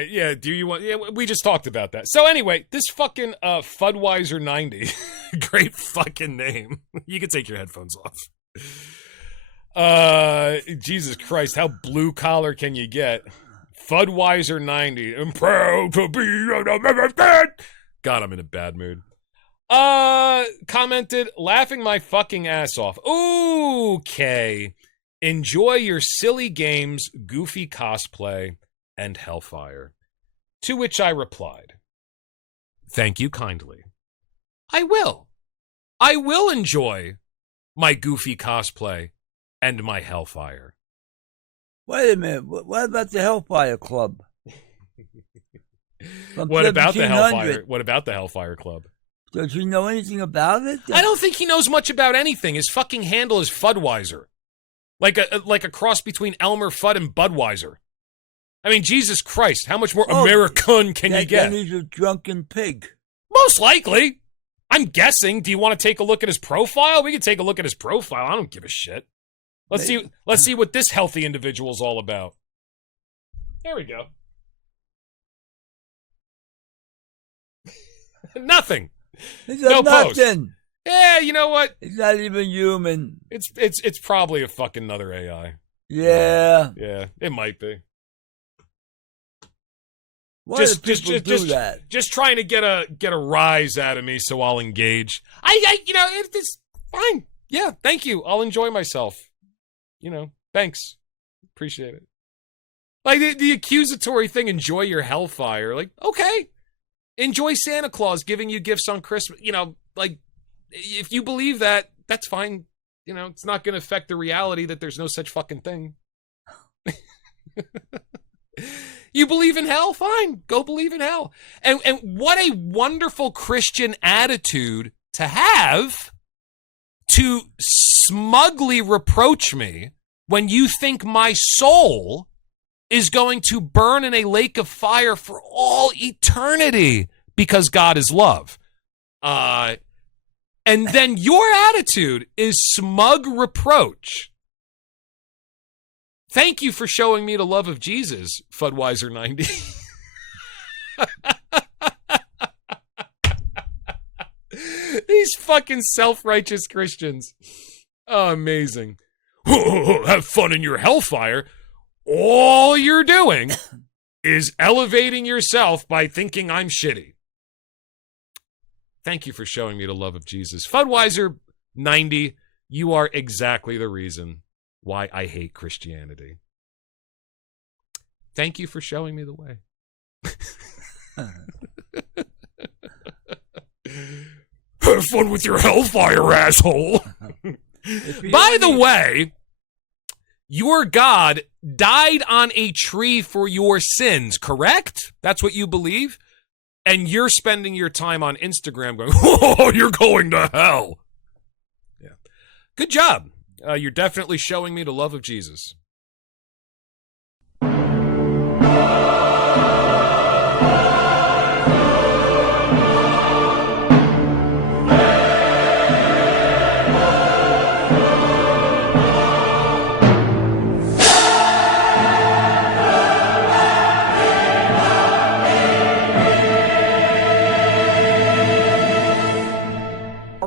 right, yeah, do you want... Yeah, we just talked about that. So anyway, this fucking Fudweiser 90, great fucking name. You can take your headphones off. Jesus Christ, how blue-collar can you get? Fudweiser 90, I'm proud to be an American. God, I'm in a bad mood. Commented, laughing my fucking ass off. Okay. Enjoy your silly games, goofy cosplay, and hellfire. To which I replied, thank you kindly. I will. I will enjoy my goofy cosplay and my hellfire. Wait a minute. What about the Hellfire Club? What about the Hellfire? What about the Hellfire Club? Does he know anything about it? I don't think he knows much about anything. His fucking handle is Fudweiser. Like a cross between Elmer Fudd and Budweiser. I mean, Jesus Christ, how much more American can you get? Then he's a drunken pig. Most likely. I'm guessing. Do you want to take a look at his profile? We can take a look at his profile. I don't give a shit. Let's see what this healthy individual's all about. There we go. Nothing. No post. Yeah, you know what? It's not even human. It's probably a fucking another AI. Yeah. Yeah, it might be. Why do people do that? Just trying to get a rise out of me, so I'll engage. It's fine. Yeah, thank you. I'll enjoy myself. Thanks. Appreciate it. Like the accusatory thing, enjoy your hellfire. Like, okay. Enjoy Santa Claus giving you gifts on Christmas. If you believe that, that's fine. It's not going to affect the reality that there's no such fucking thing. You believe in hell? Fine. Go believe in hell. And what a wonderful Christian attitude to have, to smugly reproach me when you think my soul is going to burn in a lake of fire for all eternity because God is love. And then your attitude is smug reproach. Thank you for showing me the love of Jesus, Fudweiser 90. These fucking self-righteous Christians. Oh, amazing. Have fun in your hellfire. All you're doing is elevating yourself by thinking I'm shitty. Thank you for showing me the love of Jesus. Fudweiser 90, you are exactly the reason why I hate Christianity. Thank you for showing me the way. Have fun with your hellfire, asshole. By the way, your God died on a tree for your sins, correct? That's what you believe? And you're spending your time on Instagram going, oh, you're going to hell. Yeah. Good job. You're definitely showing me the love of Jesus.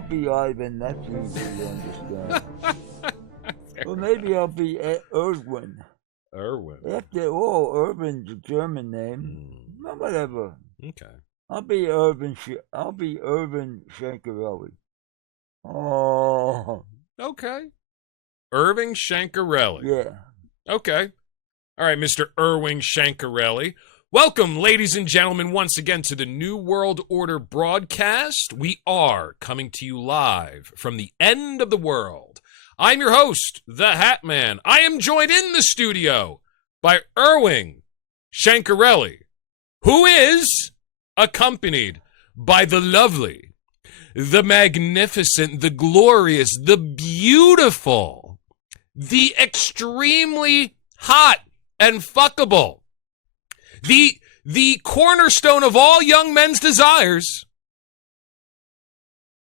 Be Ivan, that's easy to understand. Well, maybe I'll be Irwin. Irwin. After all, Irwin's a German name. Well, whatever. Okay. I'll be Irvin Shankorelli. Oh. Okay. Irving Shankorelli. Yeah. Okay. All right, Mr. Irving Shankorelli. Welcome, ladies and gentlemen, once again to the New World Order broadcast. We are coming to you live from the end of the world. I'm your host, the Hat Man. I am joined in the studio by Irving Shankorelli, who is accompanied by the lovely, the magnificent, the glorious, the beautiful, the extremely hot and fuckable, the cornerstone of all young men's desires,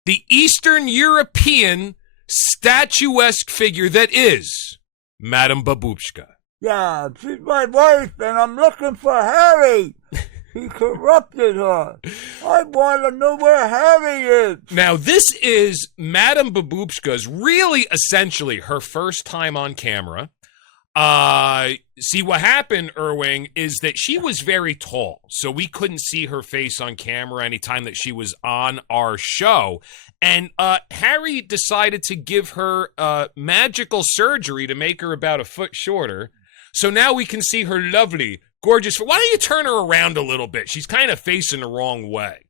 the Eastern European statuesque figure that is Madame Babupshka. Yeah, she's my wife, and I'm looking for Harry. He corrupted her. I want to know where Harry is. Now, this is Madame Babupshka's really essentially her first time on camera. See, what happened, Irwin, is that she was very tall, so we couldn't see her face on camera anytime that she was on our show. And Harry decided to give her magical surgery to make her about a foot shorter. So now we can see her lovely, gorgeous. Why don't you turn her around a little bit? She's kind of facing the wrong way.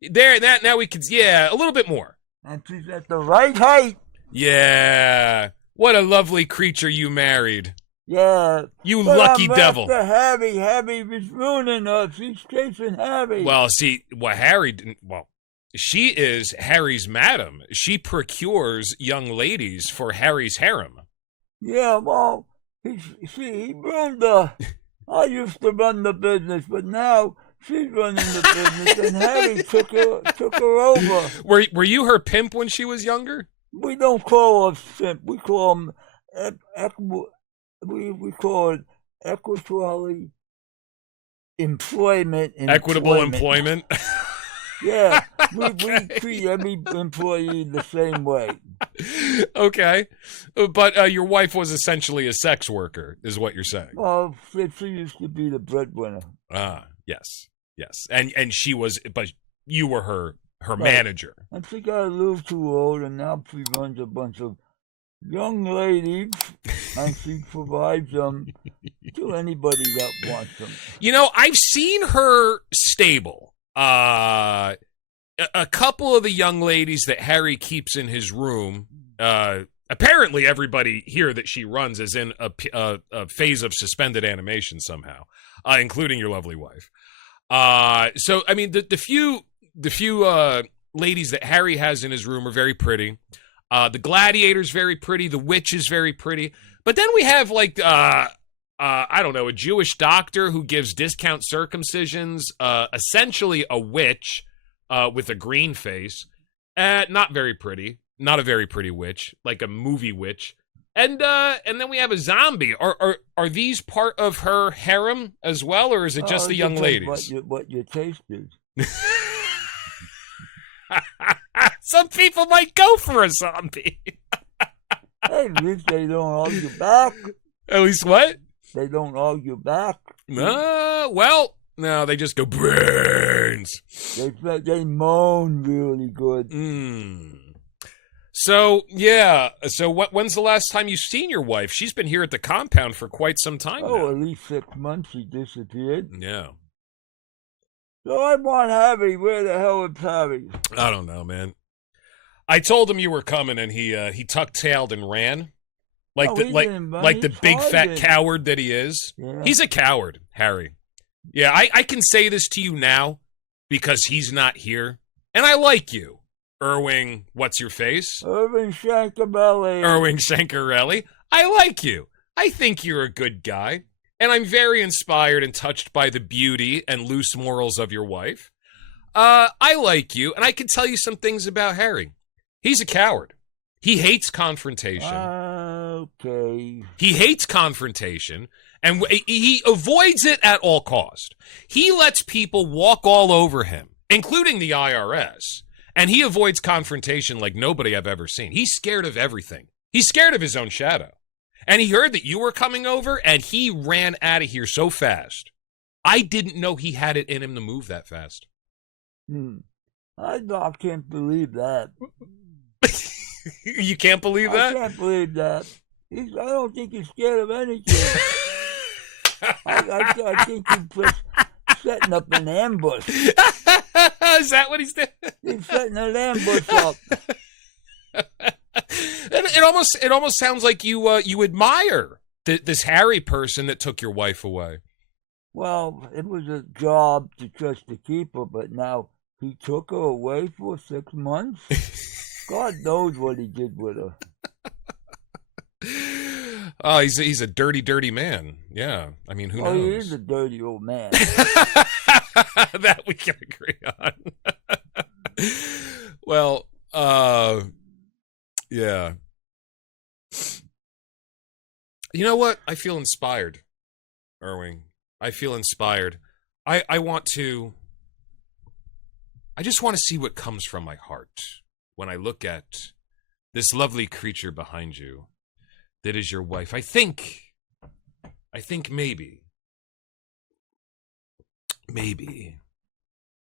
There, that now we can, yeah, a little bit more. And she's at the right height. Yeah. What a lovely creature you married. Yeah. You but lucky I'm devil. After Harry. Harry was ruining us. He's chasing Harry. Well, see, what Harry didn't, well, she is Harry's madam. She procures young ladies for Harry's harem. Yeah, well, he ruined the... I used to run the business, but now she's running the business, and Harry took her over. Were you her pimp when she was younger? We don't call her simp. We call them we call it equitable employment. Equitable employment. Yeah, Okay. we treat every employee the same way. Okay, but your wife was essentially a sex worker, is what you're saying. Well, she used to be the breadwinner. Ah, yes, and she was, but you were her Right. manager. And she got a little too old, and now she runs a bunch of young ladies, and she provides them to anybody that wants them. You know, I've seen her stable. A couple of the young ladies that Harry keeps in his room. Apparently, everybody here that she runs is in a phase of suspended animation somehow, including your lovely wife. So, I mean, the few ladies that Harry has in his room are very pretty. The gladiator's very pretty. The witch is very pretty. But then we have, like, I don't know, a Jewish doctor who gives discount circumcisions, essentially a witch with a green face. Not very pretty. Not a very pretty witch, like a movie witch. And then we have a zombie. Are these part of her harem as well, or is it just the young ladies? What your taste is. Some people might go for a zombie. Hey, at least they don't argue back. At least what? They don't argue back. Well, no, they just go brains. They moan really good. So, yeah. So when's the last time you've seen your wife? She's been here at the compound for quite some time now. At least 6 months she disappeared. Yeah. So I want Harry. Where the hell is Harry? I don't know, man. I told him you were coming, and he tuck-tailed and ran. Like the big fat coward that he is. Yeah. He's a coward, Harry. Yeah, I can say this to you now because he's not here. And I like you. Irwin, what's your face? Irwin Shankorelli. Irwin Shankorelli. I like you. I think you're a good guy. And I'm very inspired and touched by the beauty and loose morals of your wife. I like you, and I can tell you some things about Harry. He's a coward. He hates confrontation. Okay. He hates confrontation, and he avoids it at all cost. He lets people walk all over him, including the IRS, and he avoids confrontation like nobody I've ever seen. He's scared of everything. He's scared of his own shadow. And he heard that you were coming over, and he ran out of here so fast. I didn't know he had it in him to move that fast. I can't believe that. You can't believe that? I can't believe that. I don't think he's scared of anything. I think he's setting up an ambush. Is that what he's doing? He's setting an ambush up. And it almost sounds like you admire this Harry person that took your wife away. Well, it was a job just to keep her, but now he took her away for 6 months. God knows what he did with her. Oh, he's a dirty, dirty man. Yeah, I mean, who knows? He is a dirty old man. That we can agree on. Well, yeah. You know what? I feel inspired, Irwin. I feel inspired. I just want to see what comes from my heart when I look at this lovely creature behind you that is your wife. I think maybe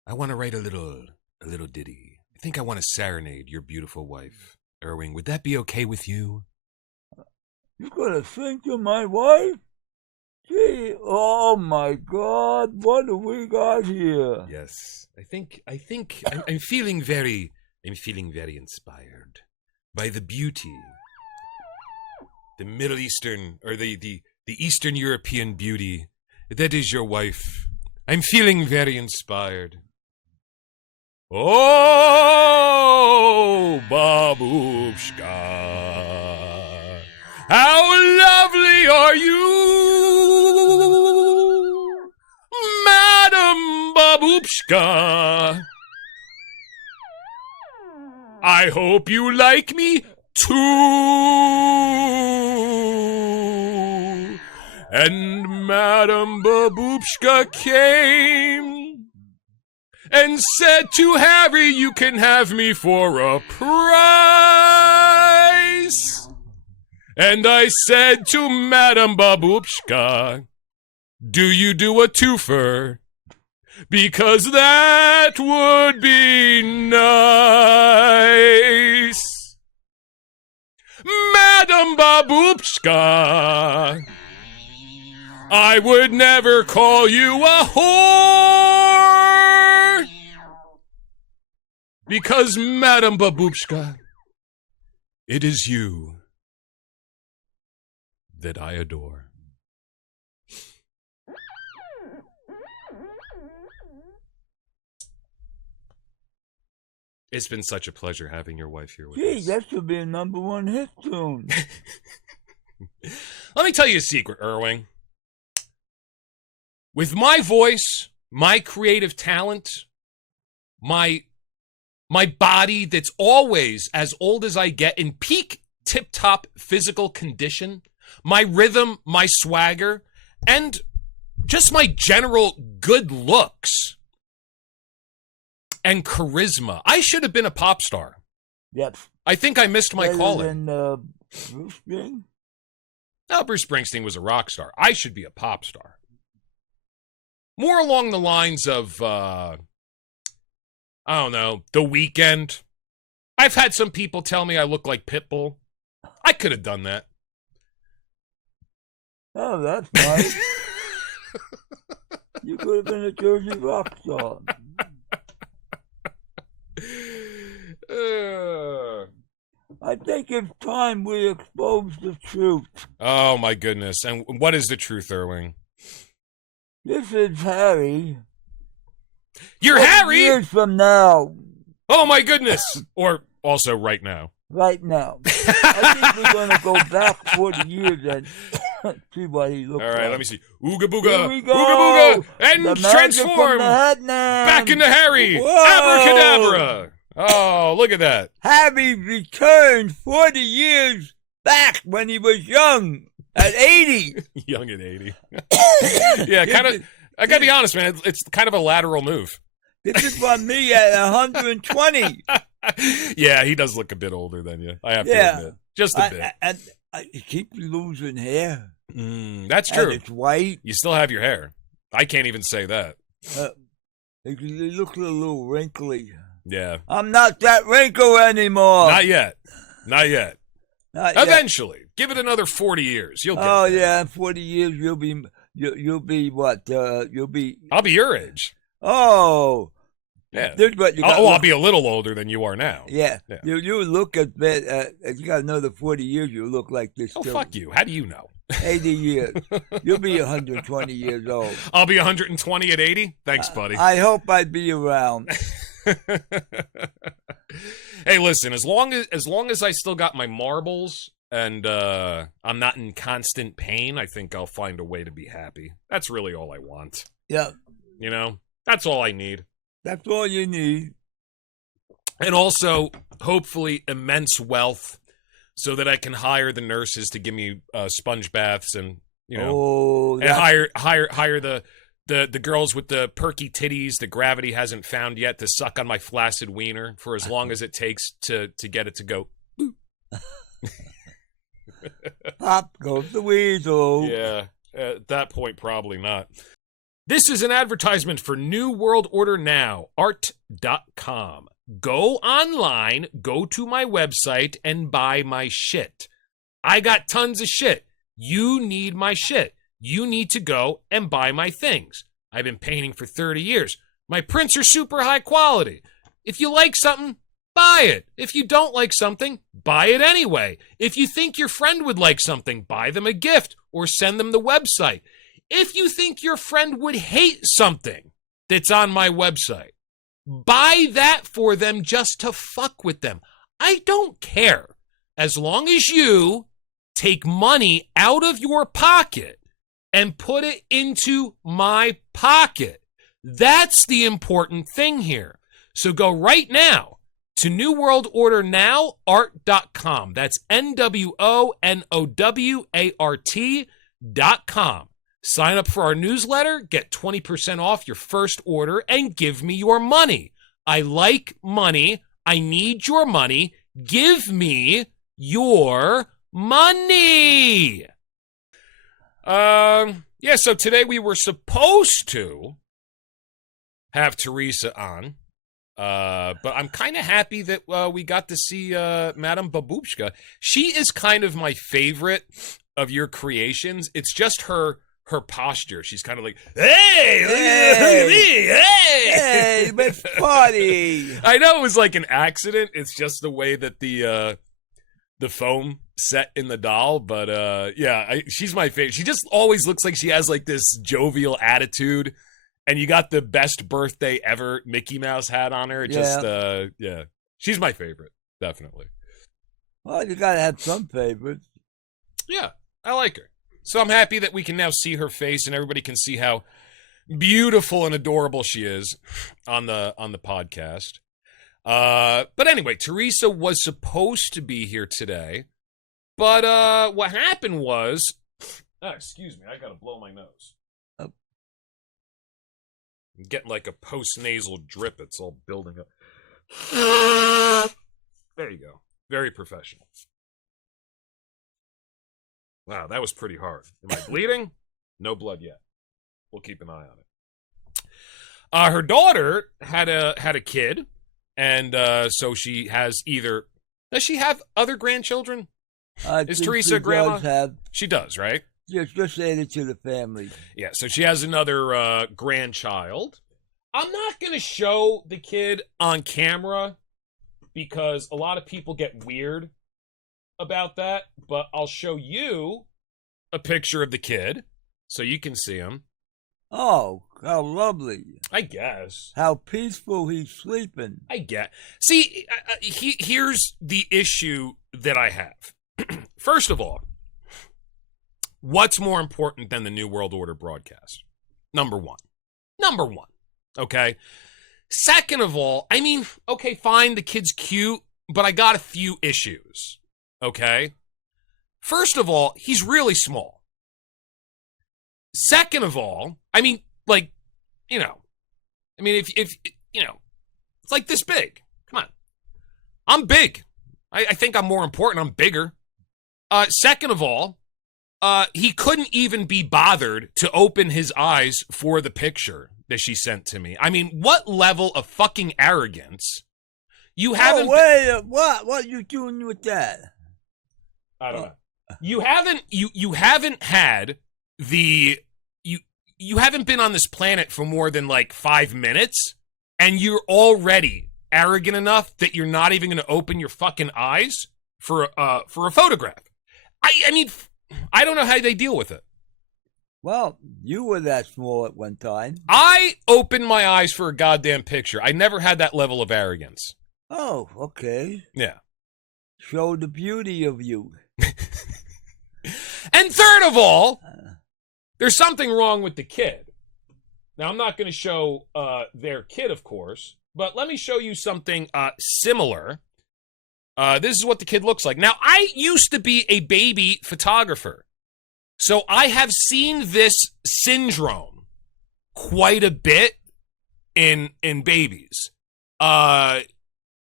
I want to write a little ditty. I think I want to serenade your beautiful wife, Irwin. Would that be okay with you? You gonna sing to my wife? Gee, oh my God, what do we got here? Yes. I'm feeling very inspired by the beauty, the Middle Eastern, or the Eastern European beauty that is your wife. I'm feeling very inspired. Oh, Babupshka, how lovely are you, Madam Babupshka. I hope you like me too. And Madam Babupshka came and said to Harry, you can have me for a price. And I said to Madam Babupshka, do you do a twofer? Because that would be nice. Madam Babupshka, I would never call you a whore. Because, Madam Babupshka, it is you that I adore. It's been such a pleasure having your wife here with us. Gee, that should be a #1 hit tune. Let me tell you a secret, Irwin. With my voice, my creative talent, my body that's always as old as I get in peak tip-top physical condition, my rhythm, my swagger, and just my general good looks and charisma, I should have been a pop star. Yep. I think I missed my calling. Bruce Springsteen? No, Bruce Springsteen was a rock star. I should be a pop star. More along the lines of, I don't know, The Weeknd. I've had some people tell me I look like Pitbull. I could have done that. Oh, that's nice. You could have been a Jersey rock star. I think it's time we expose the truth. Oh, my goodness. And what is the truth, Irwin? This is Harry. You're Harry? Years from now. Oh, my goodness. Or also right now. Right now. I think we're going to go back 40 years and see what he looks like. All right, let me see. Ooga booga. Here we go. Ooga booga. And the transform. The Hat Man. Back into Harry. Whoa. Abracadabra. Oh, look at that. Harry returned 40 years back when he was young, at 80. Young at 80. Yeah, kind of. I gotta be honest, man. It's kind of a lateral move. This is for me at 120. Yeah, he does look a bit older than you. I have to admit. Just a bit. He keeps losing hair. That's true. And it's white. You still have your hair. I can't even say that. It looks a little wrinkly. Yeah. I'm not that wrinkle anymore. Not yet. Not yet. Not Eventually. Yet. Give it another 40 years. You'll get Oh, there. yeah. In 40 years, you'll be what? You'll be... I'll be your age. Oh. Yeah. I'll be a little older than you are now. Yeah. You look at you got another 40 years, you look like this. Oh, fuck you. How do you know? 80 years. You'll be 120 years old. I'll be 120 at 80? Thanks, buddy. I hope I'd be around. Hey, listen, as long as I still got my marbles and I'm not in constant pain, I think I'll find a way to be happy. That's really all I want. Yeah. You know? That's all I need. That's all you need. And also, hopefully, immense wealth so that I can hire the nurses to give me sponge baths and, Oh, and hire the girls with the perky titties that gravity hasn't found yet to suck on my flaccid wiener for as long as it takes to get it to go. pop goes the weasel. Yeah, at that point, probably not. This is an advertisement for New World Order Now, art.com. Go online, go to my website, and buy my shit. I got tons of shit. You need my shit. You need to go and buy my things. I've been painting for 30 years. My prints are super high quality. If you like something, buy it. If you don't like something, buy it anyway. If you think your friend would like something, buy them a gift or send them the website. If you think your friend would hate something that's on my website, buy that for them just to fuck with them. I don't care. As long as you take money out of your pocket and put it into my pocket. That's the important thing here. So go right now to New World Order Now, art.com. That's NWONOWART.com. Sign up for our newsletter, get 20% off your first order, and give me your money. I like money. I need your money. Give me your money. Yeah, so today we were supposed to have Teresa on, but I'm kind of happy that we got to see Madame Babupshka. She is kind of my favorite of your creations. It's just her posture. She's kind of like, hey, look at me, Hey, let's party. I know it was like an accident. It's just the way that the foam set in the doll, but yeah, she's my favorite. She just always looks like she has like this jovial attitude, and you got the best birthday ever Mickey Mouse hat on her. Just yeah, she's my favorite, definitely. Well, you gotta have some favorites. Yeah, I like her. So I'm happy that we can now see her face and everybody can see how beautiful and adorable she is on the podcast. But anyway, Teresa was supposed to be here today, but what happened was, excuse me, I gotta blow my nose. Oh. I'm getting like a post-nasal drip. It's all building up. There you go. Very professional. Wow, that was pretty hard. Am I bleeding? No blood yet. We'll keep an eye on it. Her daughter had a kid, and so she has either. Does she have other grandchildren? Is Teresa a grandma? She does, right? Just add it to the family. Yeah, so she has another grandchild. I'm not going to show the kid on camera because a lot of people get weird about that, but I'll show you a picture of the kid so you can see him. Oh, how lovely. I guess. How peaceful he's sleeping. I get. See, here's the issue that I have. First of all, what's more important than the New World Order broadcast? Number one. Okay? Second of all, I mean, okay, fine, the kid's cute, but I got a few issues. Okay? First of all, he's really small. Second of all, I mean, like, you know, I mean, if you know, it's like this big. Come on. I'm big. I think I'm more important. I'm bigger. Second of all, he couldn't even be bothered to open his eyes for the picture that she sent to me. I mean, what level of fucking arrogance? You haven't. Oh, wait, what? What are you doing with that? I don't know. You haven't had the you haven't been on this planet for more than like 5 minutes, and you're already arrogant enough that you're not even going to open your fucking eyes for a photograph. I mean, I don't know how they deal with it. Well, you were that small at one time. I opened my eyes for a goddamn picture. I never had that level of arrogance. Oh, okay. Yeah. Show the beauty of you. And third of all, there's something wrong with the kid. Now, I'm not going to show their kid, of course, but let me show you something similar This is what the kid looks like. Now, I used to be a baby photographer, so I have seen this syndrome quite a bit in babies.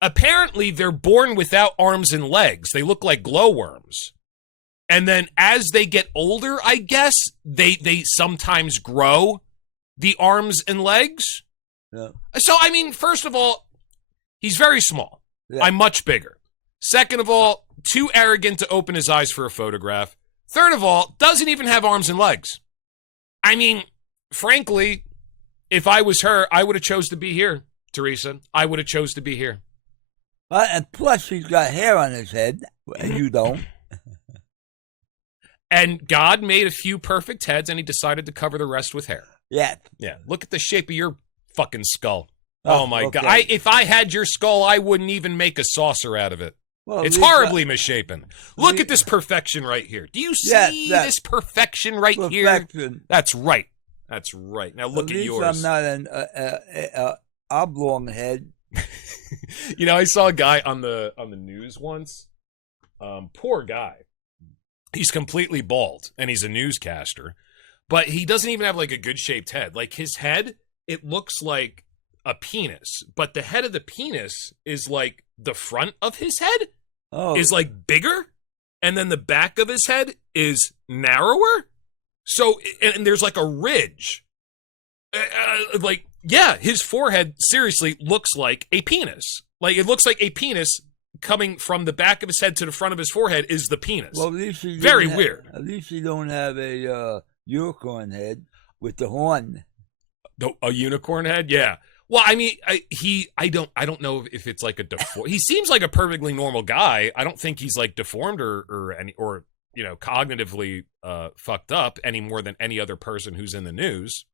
Apparently, they're born without arms and legs. They look like glowworms. And then as they get older, I guess, they sometimes grow the arms and legs. Yeah. So, I mean, first of all, he's very small. Yeah. I'm much bigger. Second of all, too arrogant to open his eyes for a photograph. Third of all, doesn't even have arms and legs. I mean, frankly, if I was her, I would have chose to be here, Teresa. I would have chose to be here. And plus, he's got hair on his head, and you don't. And God made a few perfect heads, and he decided to cover the rest with hair. Yeah. Yeah. Look at the shape of your fucking skull. Oh my okay. God. If I had your skull, I wouldn't even make a saucer out of it. Well, It's horribly misshapen. Look at this perfection right here. Do you see this perfection right here? That's right. That's right. Now look at yours. I'm not an oblong head. You know, I saw a guy on the news once. Poor guy. He's completely bald, and he's a newscaster. But he doesn't even have, like, a good-shaped head. Like, his head, it looks like a penis. But the head of the penis is, like, the front of his head is, like, bigger. And then the back of his head is narrower. So, and there's, like, a ridge. His forehead, seriously, looks like a penis. Like, it looks like a penis coming from the back of his head to the front of his forehead is the penis. Well, at least very weird. At least you don't have a unicorn head with the horn. A unicorn head, yeah. Well, I mean, I don't know if it's like a deformed. He seems like a perfectly normal guy. I don't think he's like deformed or cognitively fucked up any more than any other person who's in the news.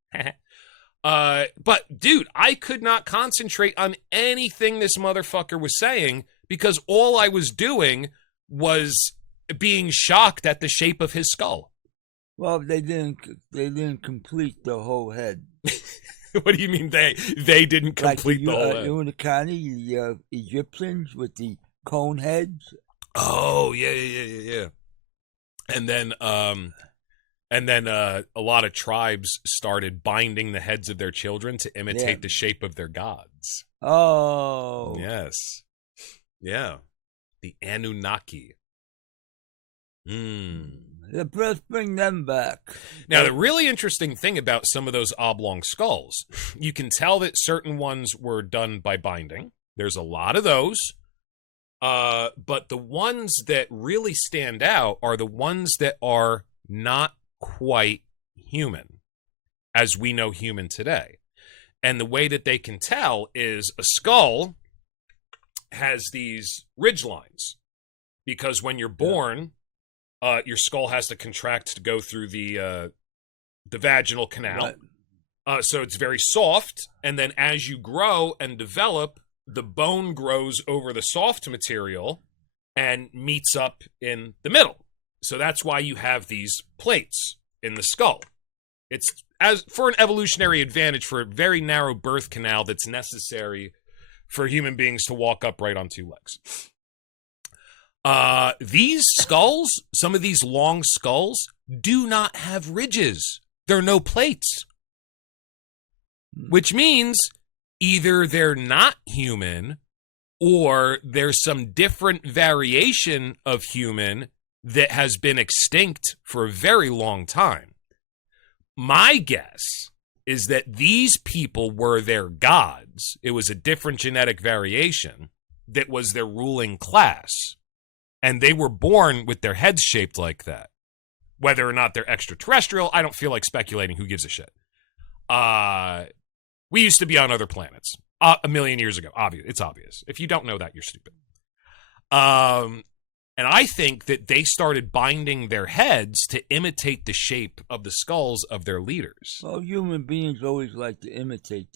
But dude, I could not concentrate on anything this motherfucker was saying because all I was doing was being shocked at the shape of his skull. Well, they didn't complete the whole head. What do you mean they didn't complete the whole head? Unakani, the Egyptians with the cone heads. Oh yeah. And then a lot of tribes started binding the heads of their children to imitate the shape of their gods. Oh. Yes. Yeah. The Anunnaki. Let's bring them back. Now, the really interesting thing about some of those oblong skulls, you can tell that certain ones were done by binding. There's a lot of those. But the ones that really stand out are the ones that are not quite human, as we know human today. And the way that they can tell is a skull has these ridge lines, because when you're born, your skull has to contract to go through the vaginal canal. Right. So it's very soft, and then as you grow and develop, the bone grows over the soft material and meets up in the middle. So that's why you have these plates in the skull. It's as for an evolutionary advantage for a very narrow birth canal that's necessary for human beings to walk upright on two legs. These skulls, some of these long skulls, do not have ridges. There are no plates. Which means either they're not human or there's some different variation of human that has been extinct for a very long time. My guess is that these people were their gods. It was a different genetic variation that was their ruling class. And they were born with their heads shaped like that. Whether or not they're extraterrestrial, I don't feel like speculating. Who gives a shit? We used to be on other planets a million years ago. It's obvious. If you don't know that, you're stupid. And I think that they started binding their heads to imitate the shape of the skulls of their leaders. Well, human beings always like to imitate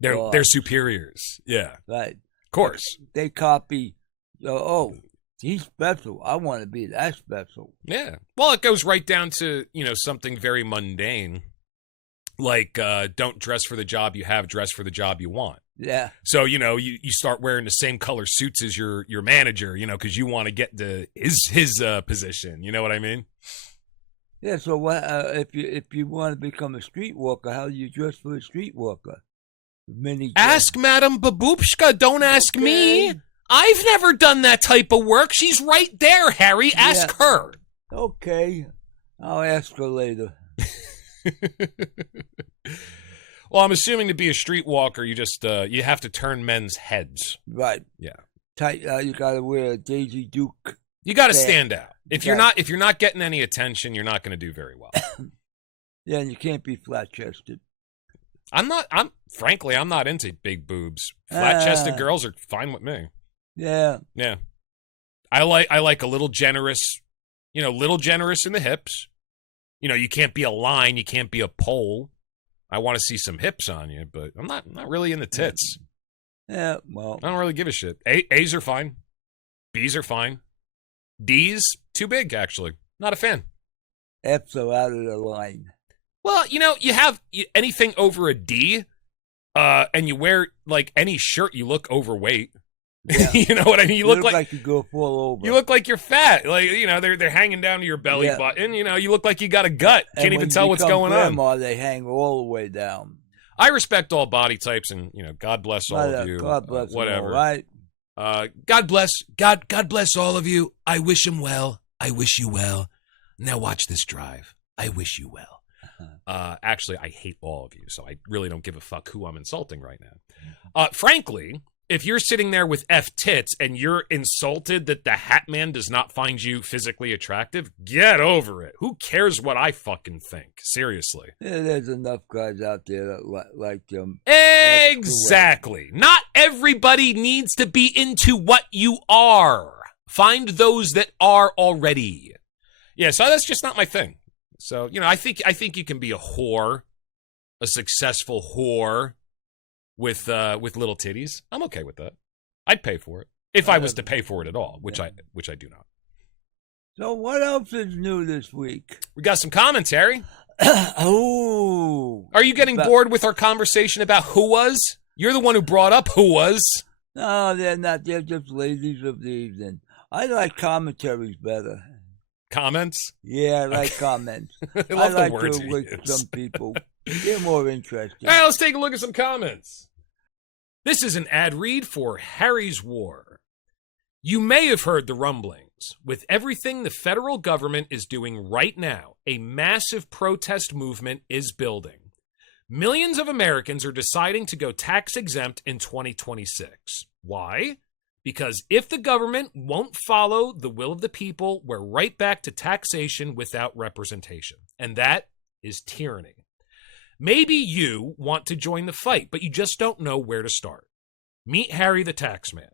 their superiors. Yeah. Right. Of course. They copy, he's special. I want to be that special. Yeah. Well, it goes right down to, something very mundane. Like, don't dress for the job you have, dress for the job you want. Yeah. So, you know, you start wearing the same color suits as your manager, you know, because you want to get to his position. You know what I mean? Yeah. So what if you want to become a streetwalker? How do you dress for a streetwalker? Mini. Ask Madame Babupshka. Don't ask me. Okay. I've never done that type of work. She's right there, Harry. Ask her. Okay. I'll ask her later. Well, I'm assuming to be a streetwalker, you just you have to turn men's heads. Right. Yeah. Tight. You gotta wear a Daisy Duke. You got to stand out. If you're not getting any attention, you're not going to do very well. Yeah, and you can't be flat chested. Frankly, I'm not into big boobs. Flat chested girls are fine with me. Yeah. Yeah. I like a little generous, you know, little generous in the hips. You know, you can't be a line, you can't be a pole. I want to see some hips on you, but I'm not really into tits. Yeah, well. I don't really give a shit. A's are fine. B's are fine. D's, too big, actually. Not a fan. F's are out of the line. Well, you know, you have anything over a D, and you wear, like, any shirt, you look overweight. Yeah. You know what I mean? You look like you go fall over. You look like you're fat. Like, you know, they're hanging down to your belly button. You know, you look like you got a gut. Can't even tell what's going on. They hang all the way down. I respect all body types, and, you know, God bless all of you. God bless whatever. All right. God bless all of you. I wish him well. I wish you well. Now watch this drive. I wish you well. Actually, I hate all of you, so I really don't give a fuck who I'm insulting right now. Frankly, if you're sitting there with F tits and you're insulted that the Hat Man does not find you physically attractive, get over it. Who cares what I fucking think? Seriously. Yeah, there's enough guys out there that like them. Exactly. Not everybody needs to be into what you are. Find those that are already. Yeah, so that's just not my thing. So, you know, I think you can be a whore, a successful whore with little titties. I'm okay with that. I'd pay for it if I was to pay for it at all, which I do not. So what else is new this week? We got some commentary. Oh. Are you getting bored with our conversation about who was? You're the one who brought up who was. No, they're not. They're just ladies of the evening. I like commentaries better. Comments? Yeah, I like comments. I love like the words to you with use. some people. They're more interesting. All right, let's take a look at some comments. This is an ad read for Harry's War. You may have heard the rumblings. With everything the federal government is doing right now, a massive protest movement is building. Millions of Americans are deciding to go tax exempt in 2026. Why? Because if the government won't follow the will of the people, we're right back to taxation without representation. And that is tyranny. Maybe you want to join the fight, but you just don't know where to start. Meet Harry the Taxman.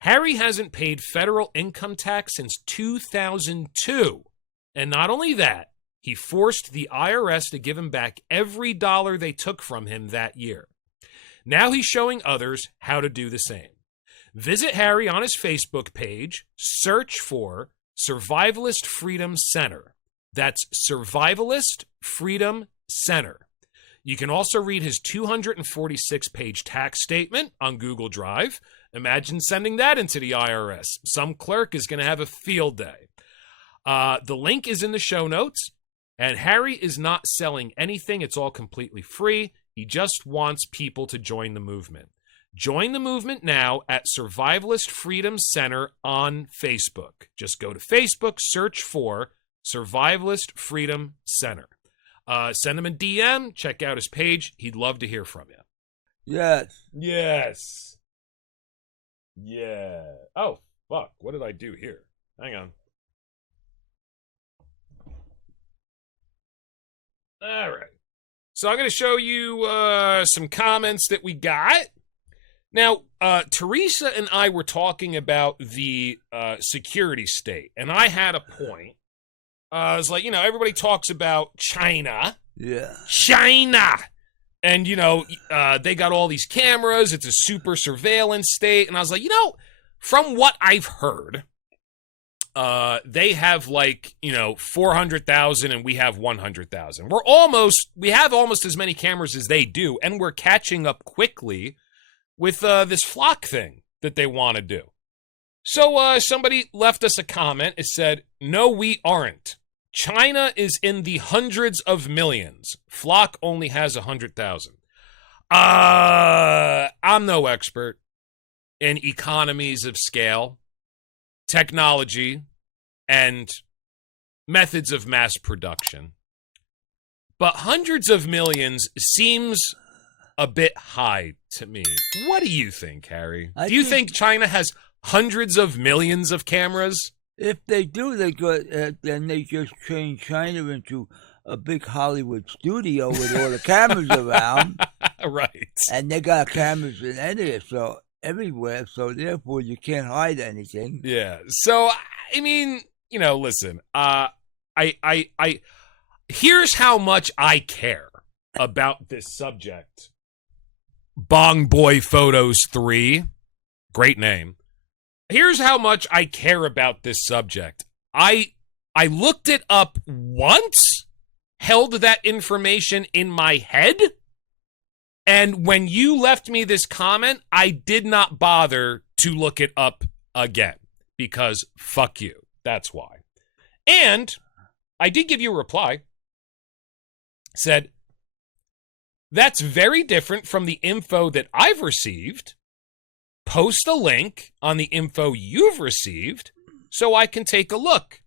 Harry hasn't paid federal income tax since 2002. And not only that, he forced the IRS to give him back every dollar they took from him that year. Now he's showing others how to do the same. Visit Harry on his Facebook page, search for Survivalist Freedom Center. That's Survivalist Freedom Center. You can also read his 246-page tax statement on Google Drive. Imagine sending that into the IRS. Some clerk is going to have a field day. The link is in the show notes, and Harry is not selling anything. It's all completely free. He just wants people to join the movement. Join the movement now at Survivalist Freedom Center on Facebook. Just go to Facebook, search for Survivalist Freedom Center. Send him a DM, check out his page. He'd love to hear from you. Yes. Yes. Yeah. Oh, fuck. What did I do here? Hang on. All right. So I'm going to show you some comments that we got. Now, Teresa and I were talking about the security state, and I had a point. I was like, you know, everybody talks about China. Yeah. China! And, you know, they got all these cameras. It's a super surveillance state. And I was like, you know, from what I've heard, they have like, you know, 400,000 and we have 100,000. We have almost as many cameras as they do, and we're catching up quickly with this flock thing that they want to do. So somebody left us a comment. It said, "No, we aren't. China is in the hundreds of millions. Flock only has 100,000. I'm no expert in economies of scale, technology, and methods of mass production. But hundreds of millions seems a bit high to me. What do you think, Harry? Do you think China has hundreds of millions of cameras? If they do, then they just change China into a big Hollywood studio with all the cameras around. Right. And they got cameras in everywhere, so therefore you can't hide anything. Yeah. So, I mean, listen, here's how much I care about this subject. Bong Boy Photos 3. Great name. Here's how much I care about this subject. I looked it up once, held that information in my head, and when you left me this comment, I did not bother to look it up again, because fuck you. That's why. And I did give you a reply. Said, "That's very different from the info that I've received. Post a link on the info you've received so I can take a look."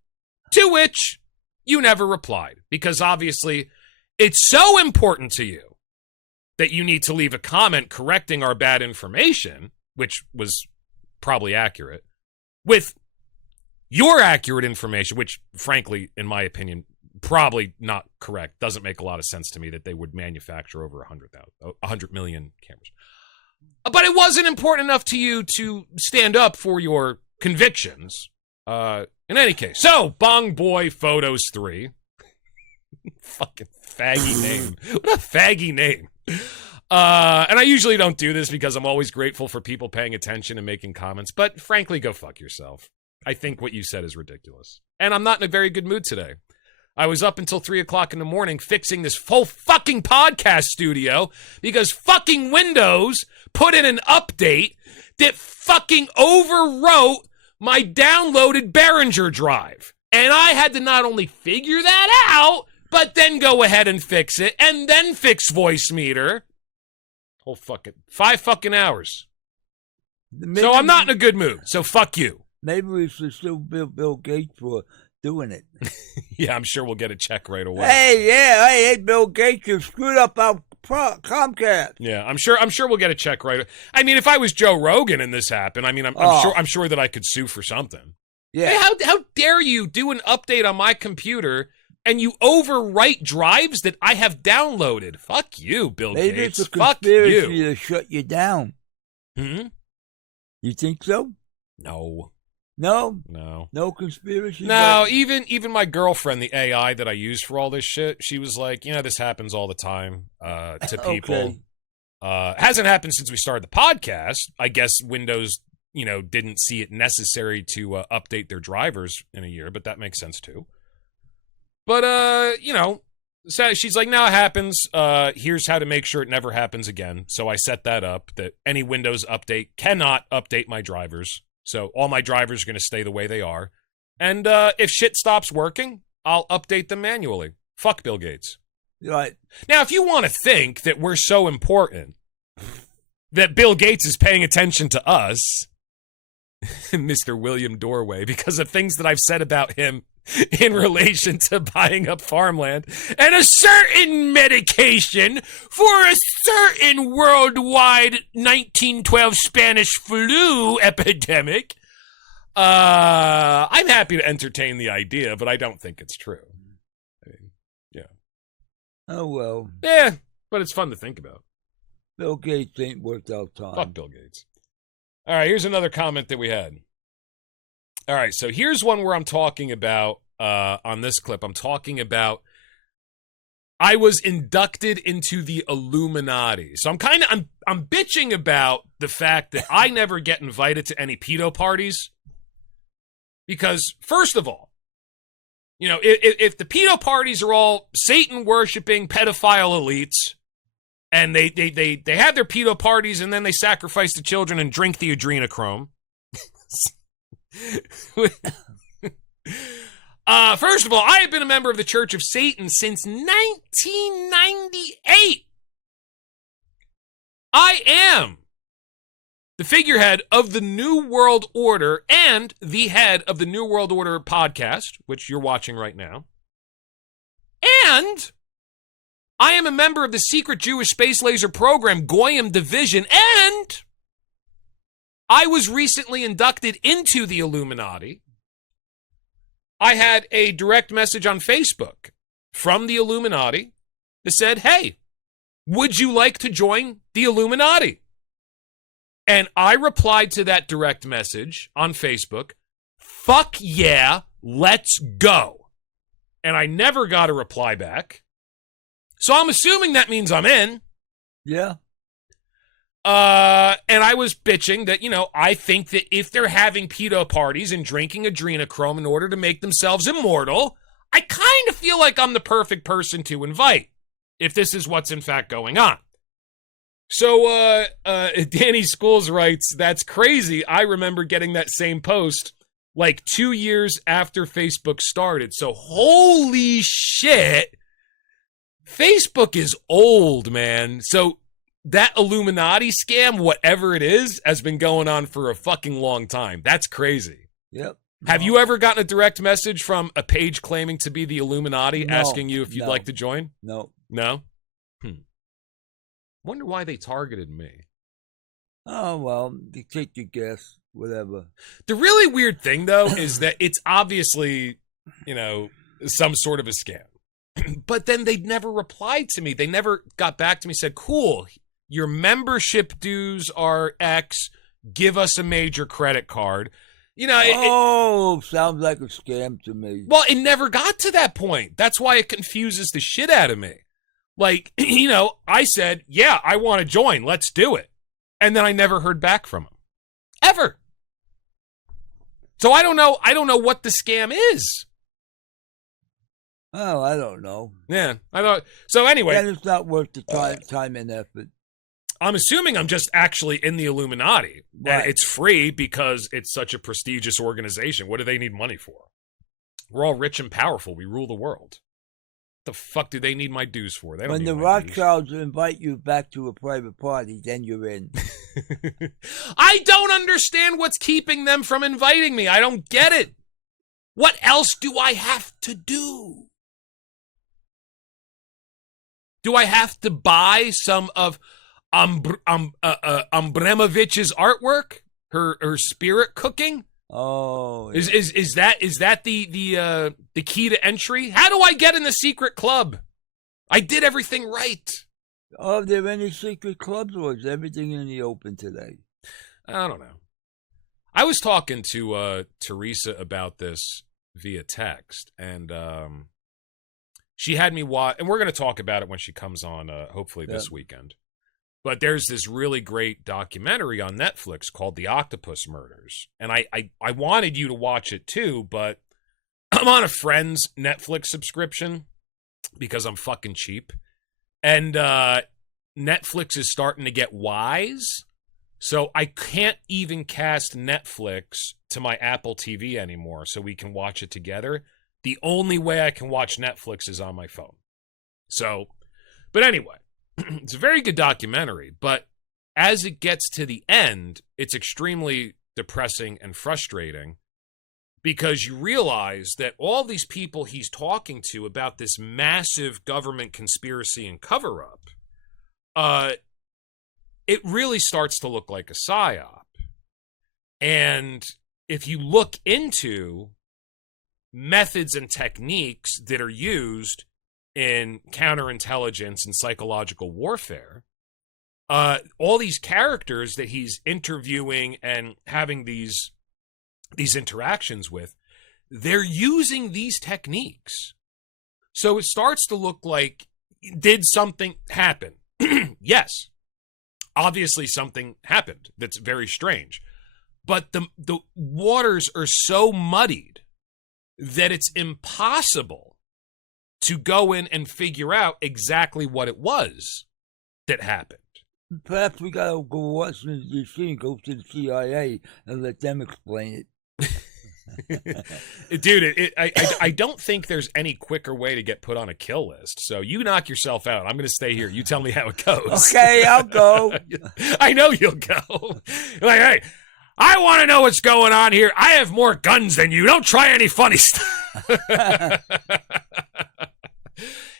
To which you never replied, because obviously it's so important to you that you need to leave a comment correcting our bad information, which was probably accurate, with your accurate information, which frankly, in my opinion, probably not correct. Doesn't make a lot of sense to me that they would manufacture over 100 million cameras. But it wasn't important enough to you to stand up for your convictions. In any case, so Bong Boy Photos 3. Fucking faggy name. What a faggy name. And I usually don't do this because I'm always grateful for people paying attention and making comments. But frankly, go fuck yourself. I think what you said is ridiculous. And I'm not in a very good mood today. I was up until 3 o'clock in the morning fixing this whole fucking podcast studio because fucking Windows put in an update that fucking overwrote my downloaded Behringer drive. And I had to not only figure that out, but then go ahead and fix it, and then fix voice meter. Whole fucking 5 fucking hours. So I'm not in a good mood. So fuck you. Maybe we should still Bill Gates for doing it. Yeah, I'm sure we'll get a check right away. Hey, Bill Gates, you screwed up our Comcast. Yeah, I'm sure we'll get a check right away. I mean, if I was Joe Rogan and this happened, I mean, I'm sure that I could sue for something. Yeah. Hey, how dare you do an update on my computer and you overwrite drives that I have downloaded? Fuck you, Bill Gates. Maybe it's a Fuck conspiracy you. to shut you down. Hmm? You think so? No. No conspiracy. No, even my girlfriend, the AI that I use for all this shit, she was like, this happens all the time to people. Okay. Hasn't happened since we started the podcast. I guess Windows, didn't see it necessary to update their drivers in a year, but that makes sense too. But so she's like, "No, it happens. Here's how to make sure it never happens again." So I set that up that any Windows update cannot update my drivers. So all my drivers are going to stay the way they are. And if shit stops working, I'll update them manually. Fuck Bill Gates. Right. Now, if you want to think that we're so important that Bill Gates is paying attention to us, Mr. William Doorway, because of things that I've said about him in relation to buying up farmland and a certain medication for a certain worldwide 1912 Spanish flu epidemic, I'm happy to entertain the idea, but I don't think it's true. I mean, yeah. Oh, well. Yeah, but it's fun to think about. Bill Gates ain't worth our time. Fuck Bill Gates. All right, here's another comment that we had. All right, so here's one where I'm talking about, on this clip, I'm talking about I was inducted into the Illuminati. So I'm bitching about the fact that I never get invited to any pedo parties. Because, first of all, if the pedo parties are all Satan-worshipping pedophile elites, And they have their pedo parties, and then they sacrifice the children and drink the adrenochrome. First of all, I have been a member of the Church of Satan since 1998. I am the figurehead of the New World Order and the head of the New World Order podcast, which you're watching right now. And I am a member of the secret Jewish space laser program, Goyim Division, and I was recently inducted into the Illuminati. I had a direct message on Facebook from the Illuminati that said, hey, would you like to join the Illuminati? And I replied to that direct message on Facebook, fuck yeah, let's go. And I never got a reply back. So I'm assuming that means I'm in. Yeah. And I was bitching that, I think that if they're having pedo parties and drinking adrenochrome in order to make themselves immortal, I kind of feel like I'm the perfect person to invite, if this is what's in fact going on. So, Danny Schools writes, that's crazy. I remember getting that same post like 2 years after Facebook started. So, holy shit. Facebook is old, man. So, that Illuminati scam, whatever it is, has been going on for a fucking long time. That's crazy. Yep. Have you ever gotten a direct message from a page claiming to be the Illuminati asking you if you'd like to join? No. No? Wonder why they targeted me. Oh, well, you take your guess, whatever. The really weird thing, though, is that it's obviously, some sort of a scam. But then they never replied to me. They never got back to me and said, cool, your membership dues are X, give us a major credit card. Sounds like a scam to me. Well, it never got to that point. That's why it confuses the shit out of me. Like, I said, yeah, I want to join. Let's do it. And then I never heard back from them. Ever. So I don't know what the scam is. Oh, I don't know. Yeah, I thought so. Anyway, and it's not worth the time and effort. I'm assuming I'm just actually in the Illuminati. Right. And it's free because it's such a prestigious organization. What do they need money for? We're all rich and powerful. We rule the world. What the fuck do they need my dues for? They don't when need the my Rothschilds invite you back to a private party, then you're in. I don't understand what's keeping them from inviting me. I don't get it. What else do I have to do? Do I have to buy some of Ambremovich's artwork? Her spirit cooking? Oh, yeah. Is that the key to entry? How do I get in the secret club? I did everything right. Are there any secret clubs, or is everything in the open today? I don't know. I was talking to Teresa about this via text, and she had me watch, and we're going to talk about it when she comes on, hopefully this weekend. But there's this really great documentary on Netflix called The Octopus Murders. And I wanted you to watch it too, but I'm on a friend's Netflix subscription because I'm fucking cheap. And Netflix is starting to get wise. So I can't even cast Netflix to my Apple TV anymore so we can watch it together. The only way I can watch Netflix is on my phone. So, but anyway, it's a very good documentary, but as it gets to the end, it's extremely depressing and frustrating because you realize that all these people he's talking to about this massive government conspiracy and cover-up, it really starts to look like a psyop. And if you look into methods and techniques that are used in counterintelligence and psychological warfare, all these characters that he's interviewing and having these interactions with, they're using these techniques. So it starts to look like, did something happen? Yes. Obviously something happened that's very strange. But the waters are so muddied that it's impossible to go in and figure out exactly what it was that happened. Perhaps we gotta go to Washington, D.C. and go to the CIA and let them explain it. Dude, I don't think there's any quicker way to get put on a kill list. So you knock yourself out. I'm going to stay here. You tell me how it goes. Okay, I'll go. I know you'll go. Like, hey, I want to know what's going on here. I have more guns than you. Don't try any funny stuff.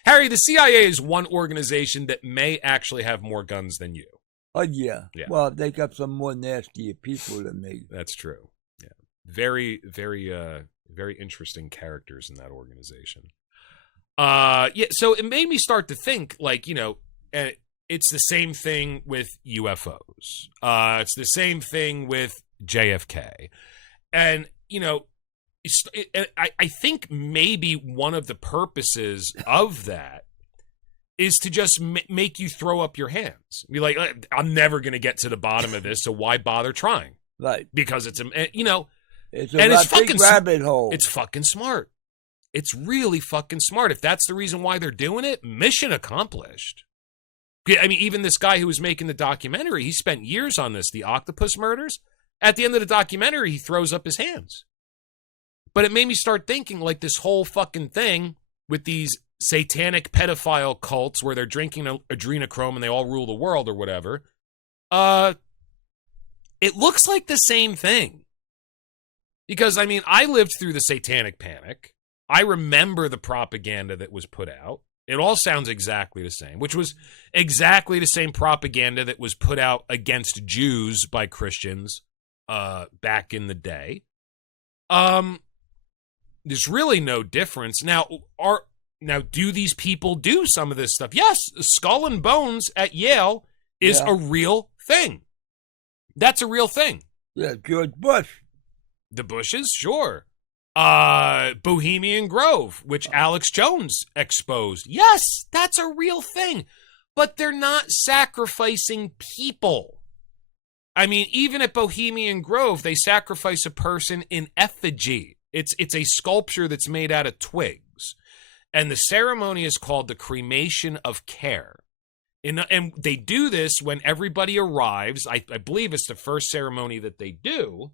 Harry, the CIA is one organization that may actually have more guns than you. Oh, yeah. Well, they got some more nastier people than me. That's true. Yeah. Very, very, very interesting characters in that organization. Yeah, so it made me start to think, like, you know, it's the same thing with UFOs. It's the same thing with JFK. And, you know, I think maybe one of the purposes of that is to just make you throw up your hands. Be like, I'm never going to get to the bottom of this, so why bother trying? Right. Because it's, you know, it's a big rabbit hole. It's fucking smart. It's really fucking smart. If that's the reason why they're doing it, mission accomplished. I mean, even this guy who was making the documentary, he spent years on this, the octopus murders. At the end of the documentary, he throws up his hands. But it made me start thinking, like, this whole fucking thing with these satanic pedophile cults where they're drinking adrenochrome and they all rule the world or whatever. It looks like the same thing. Because, I mean, I lived through the satanic panic. I remember the propaganda that was put out. It all sounds exactly the same, which was exactly the same propaganda that was put out against Jews by Christians back in the day. There's really no difference. Now, do these people do some of this stuff? Yes, Skull and Bones at Yale is a real thing. That's a real thing. Yeah, George Bush. The Bushes, sure. Bohemian Grove, which Alex Jones exposed. Yes, that's a real thing. But they're not sacrificing people. I mean, even at Bohemian Grove, they sacrifice a person in effigy. It's a sculpture that's made out of twigs. And the ceremony is called the cremation of care. And they do this when everybody arrives. I believe it's the first ceremony that they do.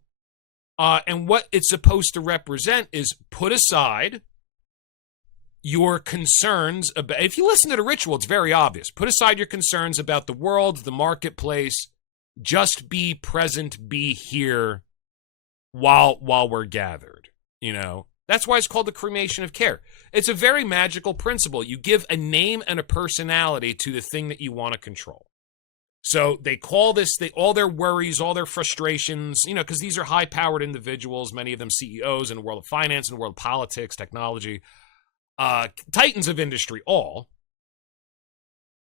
And what it's supposed to represent is put aside your concerns about, if you listen to the ritual, it's very obvious. Put aside your concerns about the world, the marketplace. Just be present, be here while we're gathered. You know, that's why it's called the cremation of care. It's a very magical principle. You give a name and a personality to the thing that you want to control. So they call this, all their worries, all their frustrations, you know, because these are high-powered individuals, many of them CEOs in the world of finance, in the world of politics, technology, titans of industry, all.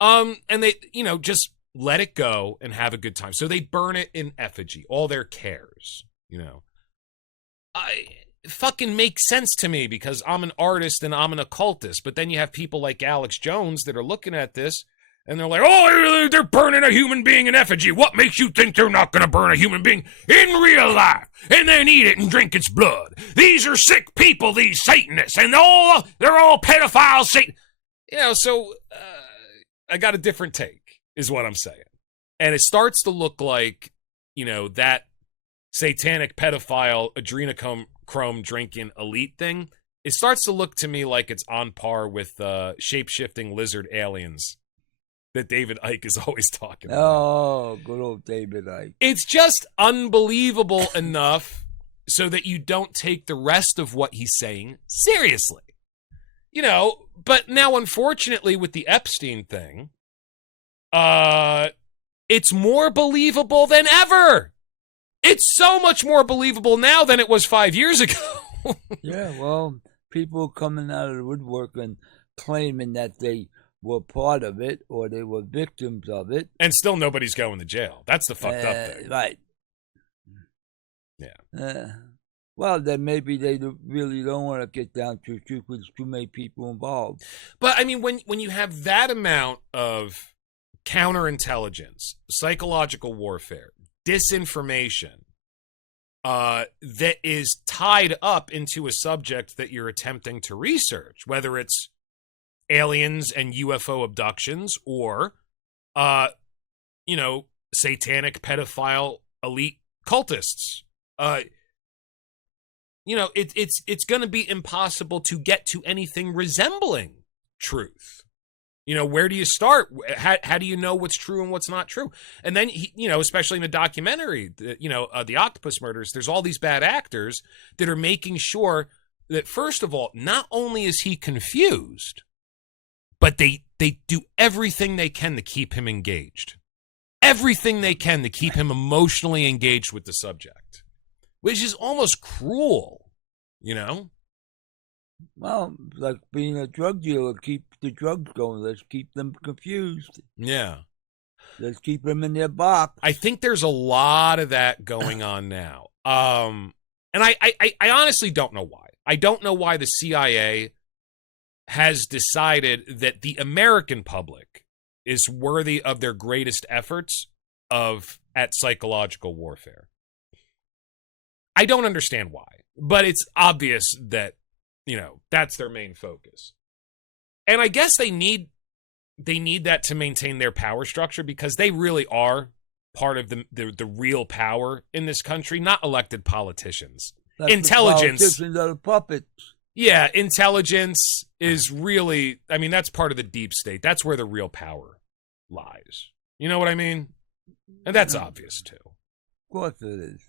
And they, you know, just let it go and have a good time. So they burn it in effigy, all their cares, you know. It fucking makes sense to me because I'm an artist and I'm an occultist. But then you have people like Alex Jones that are looking at this and they're like, oh, they're burning a human being in effigy. What makes you think they're not going to burn a human being in real life and then eat it and drink its blood? These are sick people, these Satanists, and they're all pedophiles. You know, so I got a different take, is what I'm saying. And it starts to look like, you know, that satanic pedophile adrenochrome drinking elite thing. It starts to look to me like it's on par with shape-shifting lizard aliens that David Icke is always talking about. Oh, good old David Icke. It's just unbelievable enough so that you don't take the rest of what he's saying seriously. You know, but now unfortunately with the Epstein thing, it's more believable than ever. It's so much more believable now than it was 5 years ago. Yeah, well, people coming out of the woodwork and claiming that they were part of it or they were victims of it. And still nobody's going to jail. That's the fucked up thing. Right. Yeah. Well, then maybe they really don't want to get down to the truth because there's too many people involved. But, I mean, when you have that amount of counterintelligence, psychological warfare, disinformation that is tied up into a subject that you're attempting to research, whether it's aliens and UFO abductions or you know, satanic pedophile elite cultists. You know, it's going to be impossible to get to anything resembling truth. You know, where do you start? How do you know what's true and what's not true? And then, you know, especially in the documentary, the octopus murders, there's all these bad actors that are making sure that, first of all, not only is he confused, but they do everything they can to keep him engaged. Everything they can to keep him emotionally engaged with the subject, which is almost cruel, you know? Well, like being a drug dealer, keep the drugs going. Let's keep them confused. Yeah. Let's keep them in their box. I think there's a lot of that going on now. And I honestly don't know why. I don't know why the CIA has decided that the American public is worthy of their greatest efforts at psychological warfare. I don't understand why, but it's obvious that, you know, that's their main focus. And I guess they need that to maintain their power structure, because they really are part of the real power in this country, not elected politicians. That's Intelligence. The politicians are the puppets. Yeah, intelligence is really, I mean, that's part of the deep state. That's where the real power lies. You know what I mean? And that's obvious, too. Of course it is.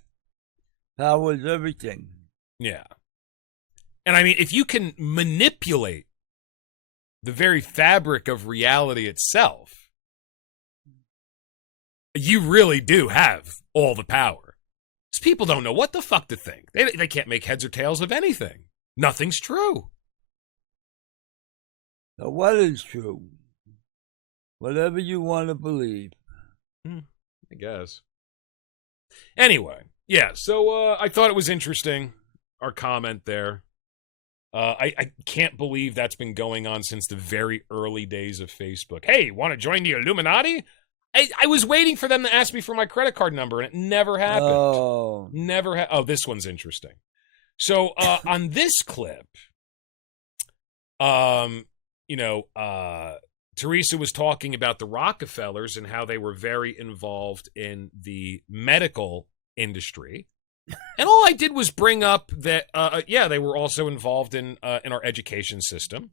Power is everything. Yeah. And I mean, if you can manipulate the very fabric of reality itself, you really do have all the power. Because people don't know what the fuck to think. They can't make heads or tails of anything. Nothing's true. Now, what is true? Whatever you want to believe. I guess. Anyway, yeah, so I thought it was interesting, our comment there. I can't believe that's been going on since the very early days of Facebook. Hey, want to join the Illuminati? I was waiting for them to ask me for my credit card number, and it never happened. Oh. Oh, this one's interesting. So on this clip, Teresa was talking about the Rockefellers and how they were very involved in the medical industry. And all I did was bring up that, they were also involved in our education system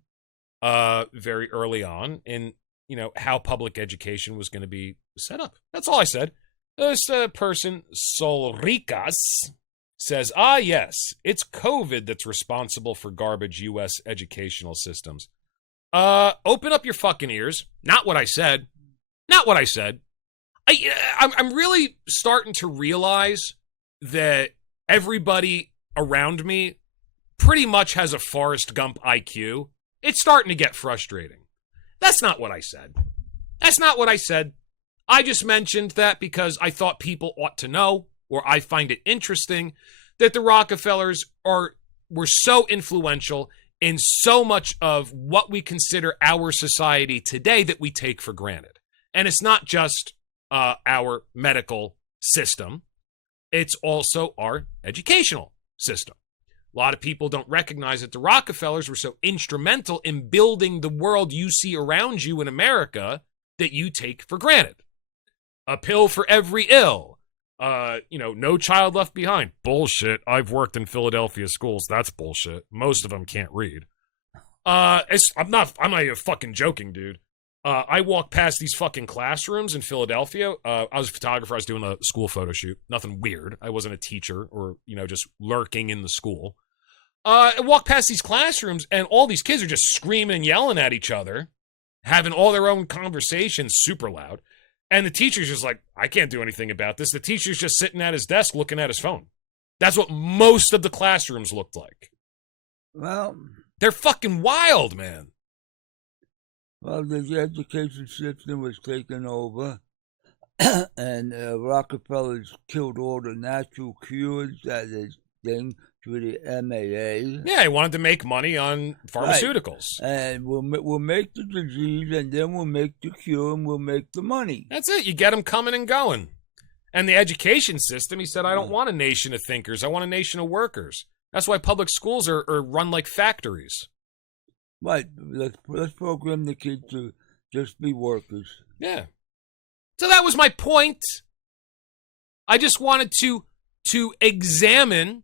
very early on in, you know, how public education was going to be set up. That's all I said. This person, Solricas, says, yes, it's COVID that's responsible for garbage U.S. educational systems. Open up your fucking ears. Not what I said. Not what I said. I'm really starting to realize that everybody around me pretty much has a Forrest Gump IQ. It's starting to get frustrating. That's not what I said. That's not what I said. I just mentioned that because I thought people ought to know, or I find it interesting, that the Rockefellers were so influential in so much of what we consider our society today that we take for granted. And it's not just our medical system. It's also our educational system. A lot of people don't recognize that the Rockefellers were so instrumental in building the world you see around you in America that you take for granted. A pill for every ill. No child left behind. Bullshit. I've worked in Philadelphia schools. That's bullshit. Most of them can't read. I'm not even fucking joking, dude. I walked past these fucking classrooms in Philadelphia. I was a photographer. I was doing a school photo shoot. Nothing weird. I wasn't a teacher or, just lurking in the school. I walked past these classrooms, and all these kids are just screaming and yelling at each other, having all their own conversations super loud. And the teacher's just like, I can't do anything about this. The teacher's just sitting at his desk looking at his phone. That's what most of the classrooms looked like. Well, they're fucking wild, man. Well, the education system was taken over, and Rockefellers killed all the natural cures that is thing through the MAA. Yeah, he wanted to make money on pharmaceuticals. Right. And we'll make the disease, and then we'll make the cure, and we'll make the money. That's it. You get them coming and going. And the education system, he said, I don't want a nation of thinkers. I want a nation of workers. That's why public schools are run like factories. Right. Let's program the kids to just be workers. Yeah. So that was my point. I just wanted to examine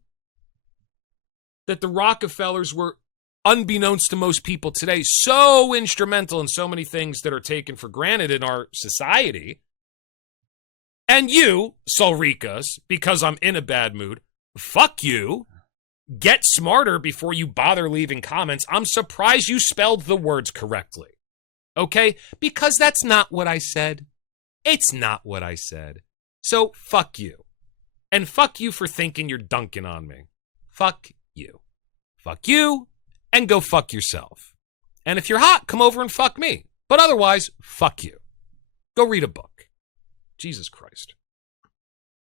that the Rockefellers were, unbeknownst to most people today, so instrumental in so many things that are taken for granted in our society. And you, Sulrikas, because I'm in a bad mood, fuck you. Get smarter before you bother leaving comments. I'm surprised you spelled the words correctly. Okay? Because that's not what I said. It's not what I said. So, fuck you. And fuck you for thinking you're dunking on me. Fuck you. Fuck you, and go fuck yourself. And if you're hot, come over and fuck me. But otherwise, fuck you. Go read a book. Jesus Christ.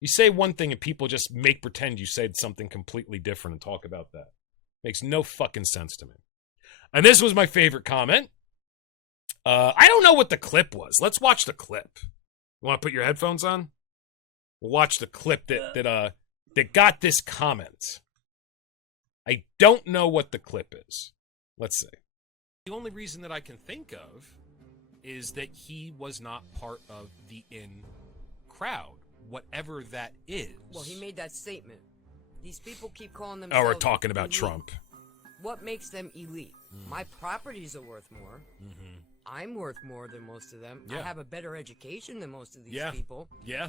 You say one thing and people just make pretend you said something completely different and talk about that. Makes no fucking sense to me. And this was my favorite comment. I don't know what the clip was. Let's watch the clip. You want to put your headphones on? We'll watch the clip that got this comment. I don't know what the clip is. Let's see. The only reason that I can think of is that he was not part of the in crowd, whatever that is. Well, he made that statement. These people keep calling themselves. Oh, we're talking about elite. Trump. What makes them elite? My properties are worth more. Mm-hmm. I'm worth more than most of them. Yeah. I have a better education than most of these people. Yeah.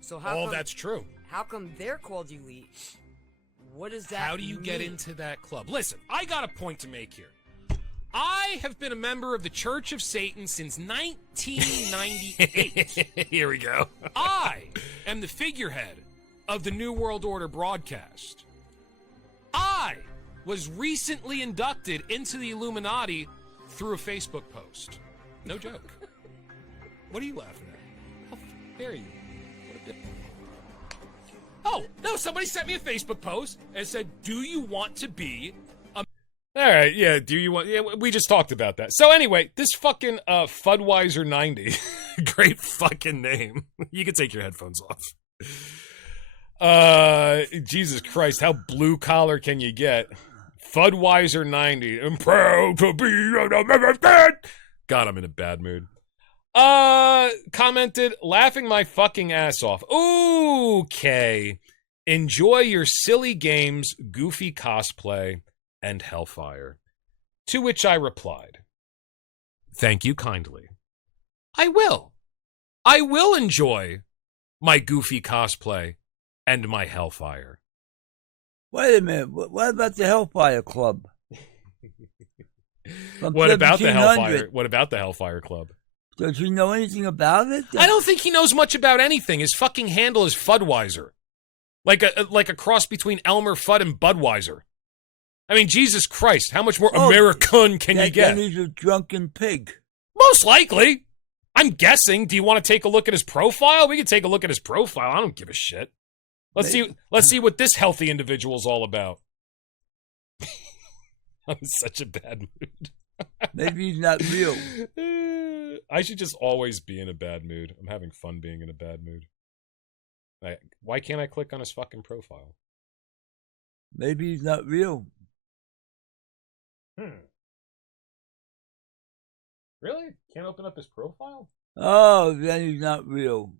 So how That's true. How come they're called elite? What does that How do you get into that club? Listen, I got a point to make here. I have been a member of the Church of Satan since 1998. Here we go. I am the figurehead of the New World Order broadcast. I was recently inducted into the Illuminati through a Facebook post. No joke. What are you laughing at? Oh, there you go. Oh, no, somebody sent me a Facebook post and said, do you want to be a... All right, yeah, do you want... Yeah, we just talked about that. So anyway, this fucking Fudweiser 90, great fucking name. You can take your headphones off. Jesus Christ, how blue collar can you get? Fudweiser 90, I'm proud to be an American. God, I'm in a bad mood. Commented, laughing my fucking ass off. Okay. Enjoy your silly games, goofy cosplay, and hellfire. To which I replied, thank you kindly. I will. I will enjoy my goofy cosplay and my hellfire. Wait a minute. What about the Hellfire Club? What about the Hellfire? What about the Hellfire Club? Does he know anything about it? I don't think he knows much about anything. His fucking handle is Fudweiser. Like a cross between Elmer Fudd and Budweiser. I mean, Jesus Christ, how much more American can you get? Then he's a drunken pig. Most likely. I'm guessing. Do you want to take a look at his profile? We can take a look at his profile. I don't give a shit. Let's see what this healthy individual's all about. I'm in such a bad mood. Maybe he's not real. I should just always be in a bad mood. I'm having fun being in a bad mood. Why can't I click on his fucking profile? Maybe he's not real. Really? Can't open up his profile? Oh, then he's not real.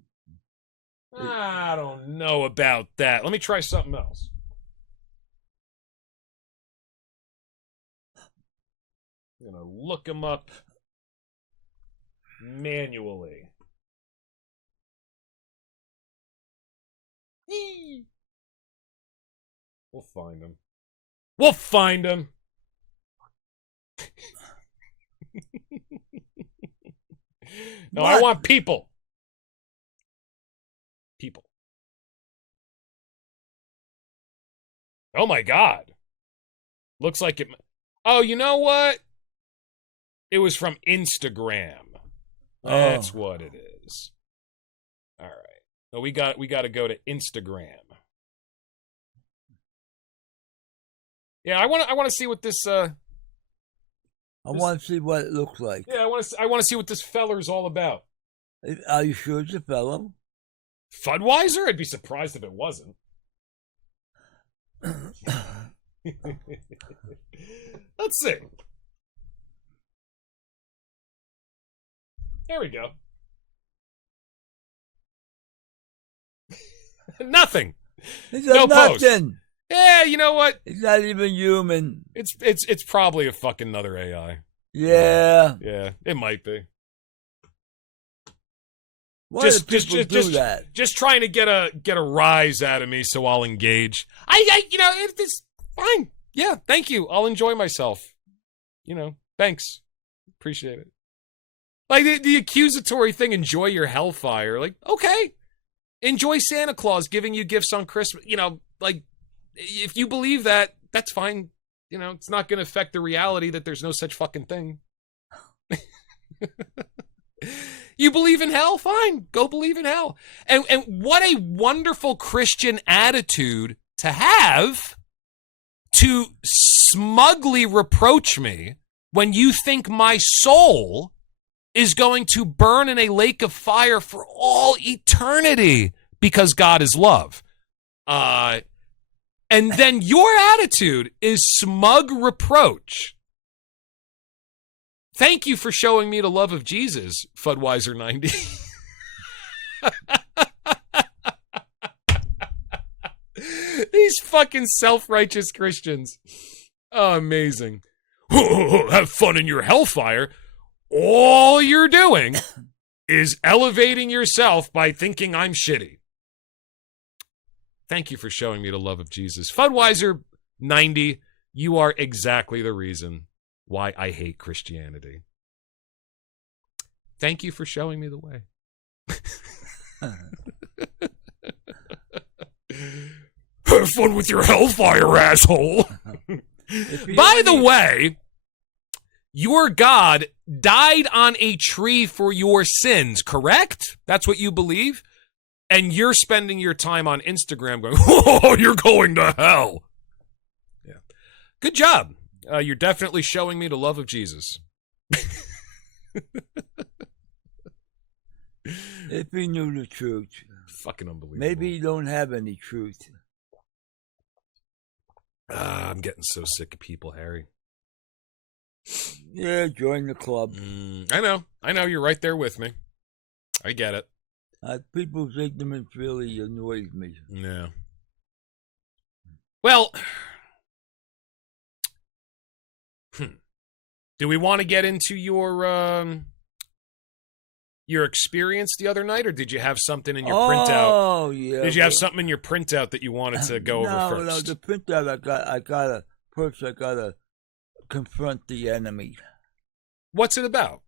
I don't know about that. Let me try something else. I'm going to look him up manually. We'll find him. We'll find him. No, what? I want people. People. Oh my God. Looks like it. Oh, you know what? It was from Instagram. That's what it is. All right. No, we got to go to Instagram. Yeah, I want to see what this I want to see what it looks like. Yeah, I want to see what this feller's all about. Are you sure it's a fellow? Fudweiser? I'd be surprised if it wasn't. Let's see. There we go. Nothing. He's No a post. nothing. Yeah, you know what? He's not even human. It's probably a fucking another AI. Yeah. Yeah, it might be. Why do people do that? Just trying to get a rise out of me, so I'll engage. I it's fine. Yeah, thank you. I'll enjoy myself. Thanks. Appreciate it. Like the accusatory thing, enjoy your hellfire. Like, okay. Enjoy Santa Claus giving you gifts on Christmas. Like, if you believe that, that's fine. It's not going to affect the reality that there's no such fucking thing. You believe in hell? Fine. Go believe in hell. And what a wonderful Christian attitude to have, to smugly reproach me when you think my soul is going to burn in a lake of fire for all eternity because God is love. And then your attitude is smug reproach. Thank you for showing me the love of Jesus, Fudweiser 90. These fucking self-righteous Christians. Oh, amazing. Have fun in your hellfire. All you're doing is elevating yourself by thinking I'm shitty. Thank you for showing me the love of Jesus. Fudweiser 90, you are exactly the reason why I hate Christianity. Thank you for showing me the way. Have fun with your hellfire, asshole. By the way, your God died on a tree for your sins, correct? That's what you believe? And you're spending your time on Instagram going, oh, you're going to hell. Yeah. Good job. You're definitely showing me the love of Jesus. If he knew the truth. Fucking unbelievable. Maybe you don't have any truth. I'm getting so sick of people, Harry. Yeah, join the club. I know. You're right there with me. I get it. People's ignorance really annoys me. Yeah. Well, do we want to get into your experience the other night, or did you have something in your printout? Oh, yeah. Did you have something in your printout that you wanted to go over first? No, the printout I gotta confront the enemy. What's it about?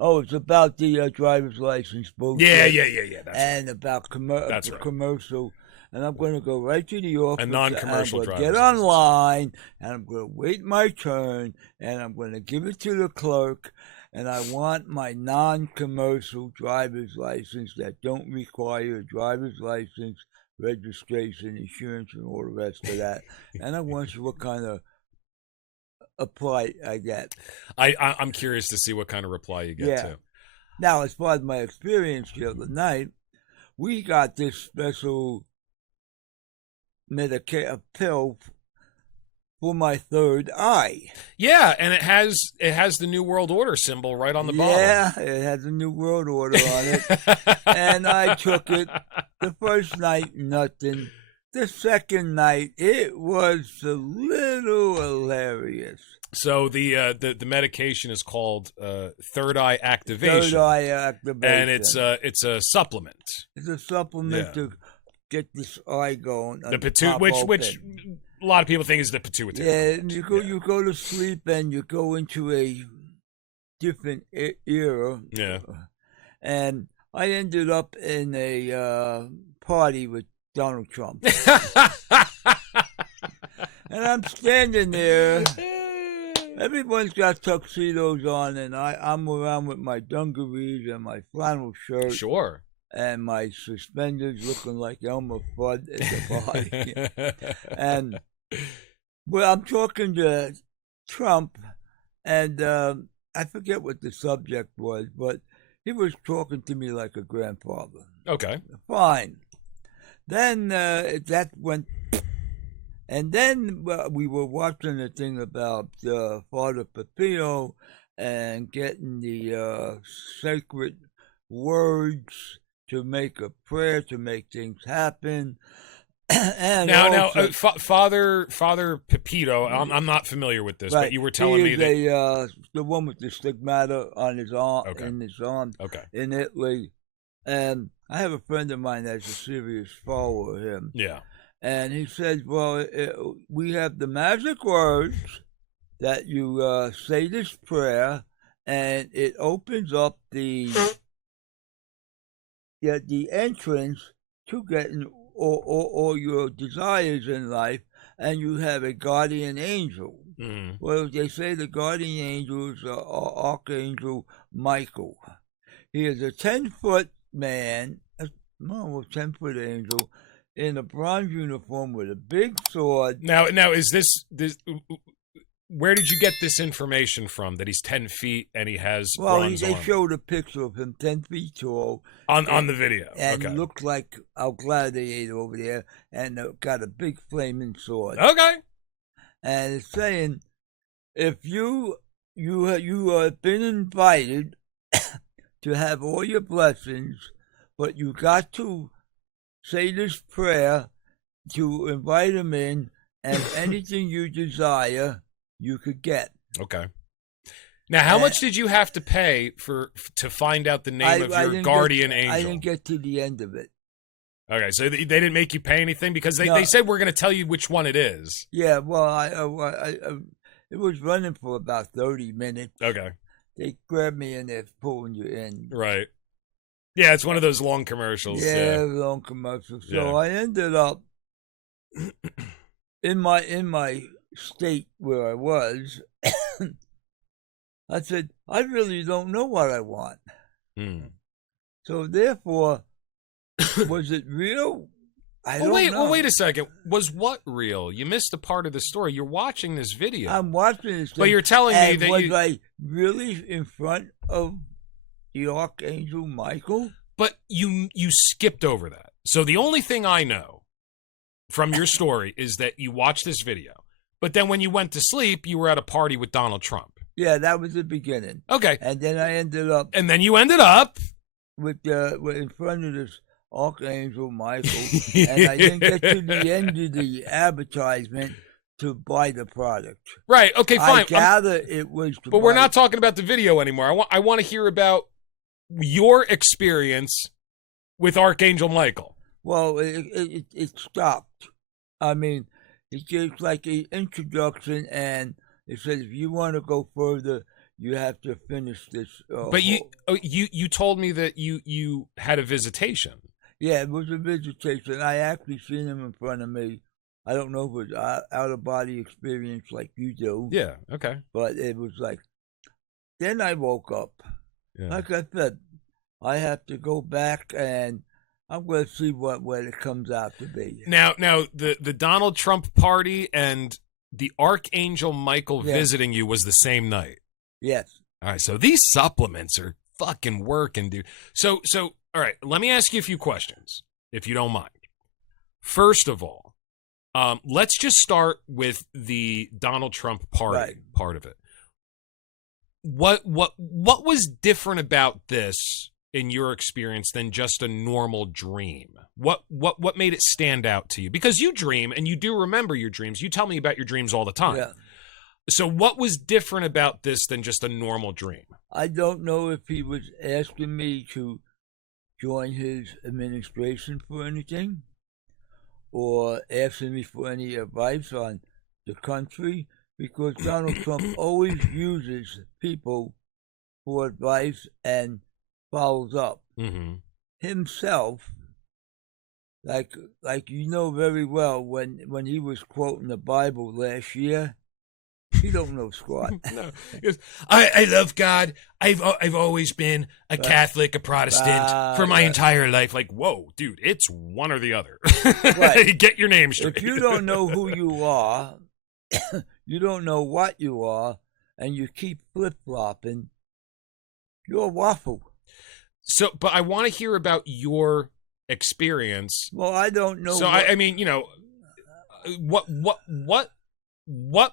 Oh, it's about the driver's license bullshit. Yeah. And about That's right. commercial. And I'm going to go right to the office. A non-commercial driver's license. Get online, and I'm going to wait my turn, and I'm going to give it to the clerk, and I want my non-commercial driver's license that don't require a driver's license, registration, insurance, and all the rest of that. And I want to see what kind of reply I get. I'm curious to see what kind of reply you get too. Now, as far as my experience the other night, we got this special pill for my third eye. Yeah, and it has the New World Order symbol right on the bottom. Yeah, it has a New World Order on it. And I took it. The first night, nothing. The second night, it was a little hilarious. So the medication is called third eye activation. Third eye activation. And it's a supplement. It's a supplement to get this eye going. Which a lot of people think is the pituitary. Yeah, and you go to sleep and you go into a different era. Yeah. And I ended up in a party with Donald Trump. And I'm standing there. Everyone's got tuxedos on, and I'm around with my dungarees and my flannel shirt. Sure. And my suspenders looking like Elmer Fudd at the body. And, well, I'm talking to Trump, and I forget what the subject was, but he was talking to me like a grandfather. Okay. Fine. Then that went, and then we were watching a thing about Father Pepino and getting the sacred words to make a prayer to make things happen. And now, also, Father Pepito. I'm not familiar with this, right, but you were telling me that the one with the stigmata on his arm, Okay. in his arm, okay, in Italy. And I have a friend of mine that's a serious follower of him. yeah, And he said, well, we have the magic words that you say this prayer, and it opens up the entrance to getting all your desires in life, and you have a guardian angel. mm-hmm. Well, they say the guardian angel is Archangel Michael. He is a 10-foot man, a 10-foot angel, in a bronze uniform with a big sword. Now is this? Where did you get this information from? That he's 10 feet and he has bronze They armor? showed a picture of him 10 feet tall. on the video. And Okay. looked like our gladiator over there, and got a big flaming sword. Okay. And it's saying, if you have been invited to have all your blessings, but you got to say this prayer to invite him in, and anything you desire, you could get. Okay. Now, how much did you have to pay to find out the name of your guardian angel? I didn't get to the end of it. Okay, so they didn't make you pay anything because they said we're going to tell you which one it is. Yeah, well, it was running for about 30 minutes. Okay. They grabbed me and they're pulling you in. Right. Yeah, it's one of those long commercials. Yeah, long commercials. So Yeah. I ended up in my state where I was. I said, I really don't know what I want. Hmm. So therefore, was it real? I don't know. Well, wait a second. Was what real? You missed a part of the story. You're watching this video. I'm watching this. But you're telling me that was I really in front of the Archangel Michael? But you skipped over that. So the only thing I know from your story is that you watched this video. But then when you went to sleep, you were at a party with Donald Trump. Yeah, that was the beginning. Okay. And then I ended up And then you ended up with in front of this Archangel Michael, and I didn't get to the end of the advertisement to buy the product. Right. Okay, fine. I gather it was to But we're not talking about the video anymore. I want to hear about your experience with Archangel Michael. Well, it stopped. I mean, it gives like an introduction, and it says if you want to go further, you have to finish this. But you told me that you had a visitation. Yeah, it was a visitation. I actually seen him in front of me. I don't know if it was out of body experience like you do. Yeah. Okay. But it was like, then I woke up. Yeah. Like I said, I have to go back and I'm going to see what it comes out to be. Now the Donald Trump party and the Archangel Michael visiting you was the same night. Yes. All right. So these supplements are fucking working, dude. So all right. Let me ask you a few questions, if you don't mind. First of all, let's just start with the Donald Trump party part of it. What was different about this in your experience than just a normal dream? What made it stand out to you? Because you dream and you do remember your dreams. You tell me about your dreams all the time. Yeah. So what was different about this than just a normal dream? I don't know if he was asking me to join his administration for anything or asking me for any advice on the country, because Donald Trump always uses people for advice and follows up. Mm-hmm. Himself, like you know very well, when he was quoting the Bible last year, he don't know squat. No, I love God. I've always been a Catholic, a Protestant for my entire life. Like, whoa, dude, it's one or the other. Right. Get your name straight. If you don't know who you are, you don't know what you are, and you keep flip-flopping, you're a waffle. So, but I want to hear about your experience. Well, I don't know. So, I mean, you know, what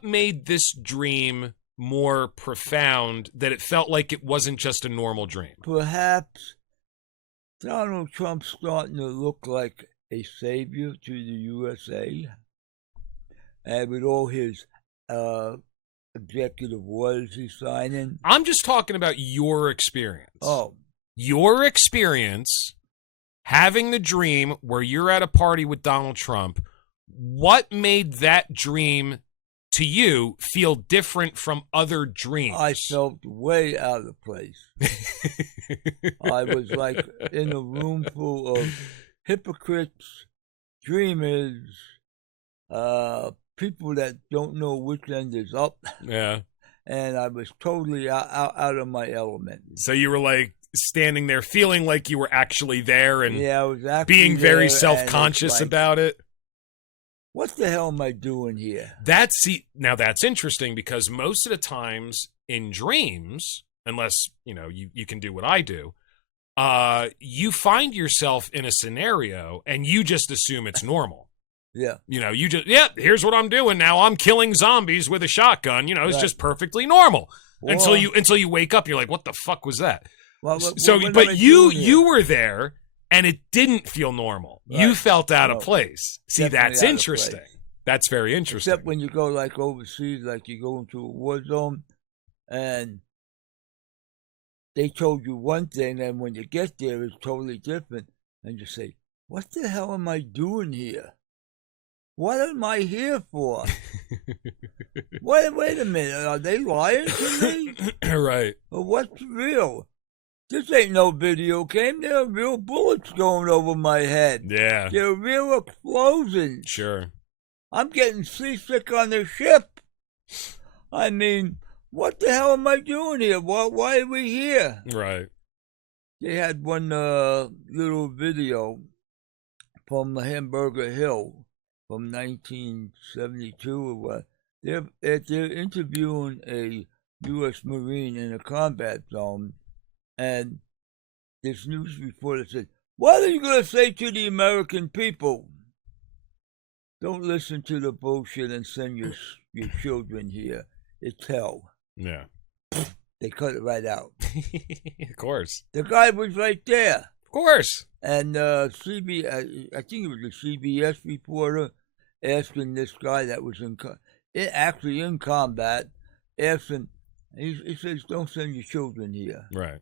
made this dream more profound that it felt like it wasn't just a normal dream? Perhaps Donald Trump's starting to look like a savior to the USA, and with all his executive orders he's signing. I'm just talking about your experience. Oh, Your experience having the dream where you're at a party with Donald Trump. What made that dream to you feel different from other dreams? I felt way out of place. I was like in a room full of hypocrites, dreamers, people that don't know which end is up. Yeah. And I was totally out of my element. So you were like standing there feeling like you were actually there and I was actually being very there, self-conscious like, about it. What the hell am I doing here? Now that's interesting because most of the times in dreams, unless, you can do what I do, you find yourself in a scenario and you just assume it's normal. Yeah. Here's what I'm doing now. I'm killing zombies with a shotgun. It's Right. just perfectly normal. Or- Until you wake up, you're like, what the fuck was that? Well, But you were there and it didn't feel normal. Right. You felt out of No. place. See, Definitely that's out of interesting. place. That's very interesting. Except when you go like overseas, like you go into a war zone, and they told you one thing, and when you get there, it's totally different, and you say, "What the hell am I doing here? What am I here for? Wait a minute, are they lying to me? Right. Or what's real? This ain't no video game. There are real bullets going over my head. Yeah. There are real explosions. Sure. I'm getting seasick on the ship. I mean, what the hell am I doing here? Why are we here?" Right. They had one little video from the Hamburger Hill from 1972 or what. They're interviewing a U.S. Marine in a combat zone, and this news reporter said, "What are you going to say to the American people? Don't listen to the bullshit and send your children here. It's hell." Yeah. They cut it right out. Of course. The guy was right there. Of course. And I think it was a CBS reporter asking this guy that was actually in combat, asking, he says, "Don't send your children here." Right.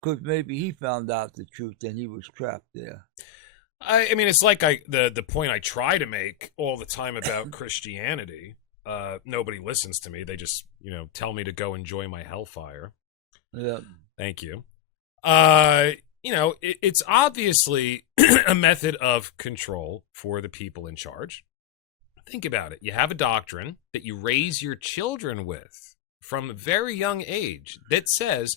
Because maybe he found out the truth and he was trapped there. I mean, it's like the point I try to make all the time about Christianity. Nobody listens to me. They just, tell me to go enjoy my hellfire. Yeah. Thank you. It's obviously a method of control for the people in charge. Think about it. You have a doctrine that you raise your children with from a very young age that says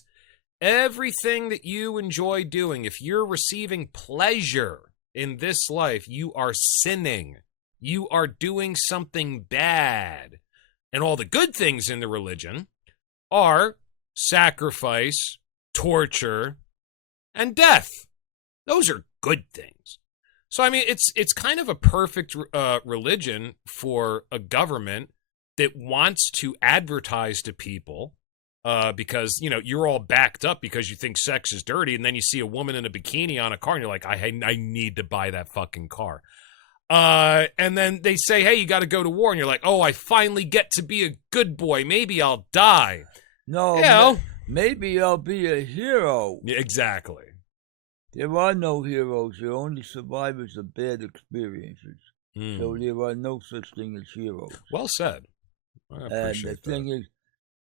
everything that you enjoy doing, if you're receiving pleasure in this life, you are sinning. You are doing something bad. And all the good things in the religion are sacrifice, torture, and death. Those are good things. So, I mean, it's kind of a perfect religion for a government that wants to advertise to people because, you're all backed up because you think sex is dirty, and then you see a woman in a bikini on a car, and you're like, I need to buy that fucking car. And then they say, "Hey, you got to go to war," and you're like, "Oh, I finally get to be a good boy. Maybe I'll die." No, maybe I'll be a hero. Yeah, exactly. There are no heroes. There are only survivors of bad experiences. So there are no such thing as heroes. Well said. I And appreciate the thing is,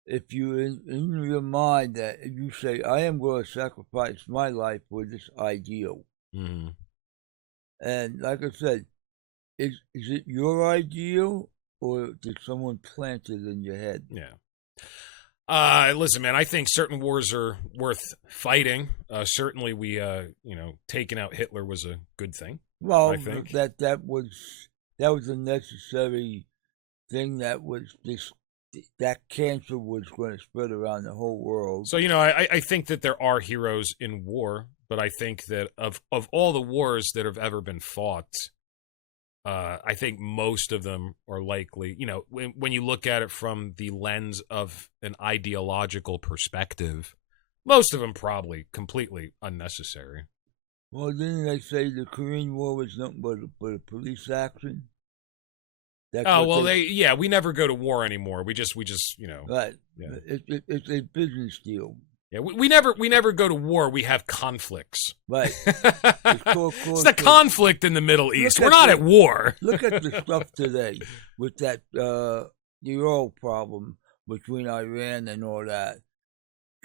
if you in your mind that you say, "I am going to sacrifice my life for this ideal," and like I said, is it your ideal or did someone plant it in your head? Yeah. Listen, man, I think certain wars are worth fighting. Certainly we, taking out Hitler was a good thing. Well, I think. that was a necessary thing. That cancer was going to spread around the whole world. So, I think that there are heroes in war, but I think that of all the wars that have ever been fought, I think most of them are likely, when you look at it from the lens of an ideological perspective, most of them probably completely unnecessary. Well, didn't they say the Korean War was nothing but a police action? That's Oh, what well, we never go to war anymore. We just, right. Yeah. It's a business deal. Yeah, we never go to war. We have conflicts. Right. It's the conflict in the Middle East. We're not at war. Look at the stuff today with that the oil problem between Iran and all that.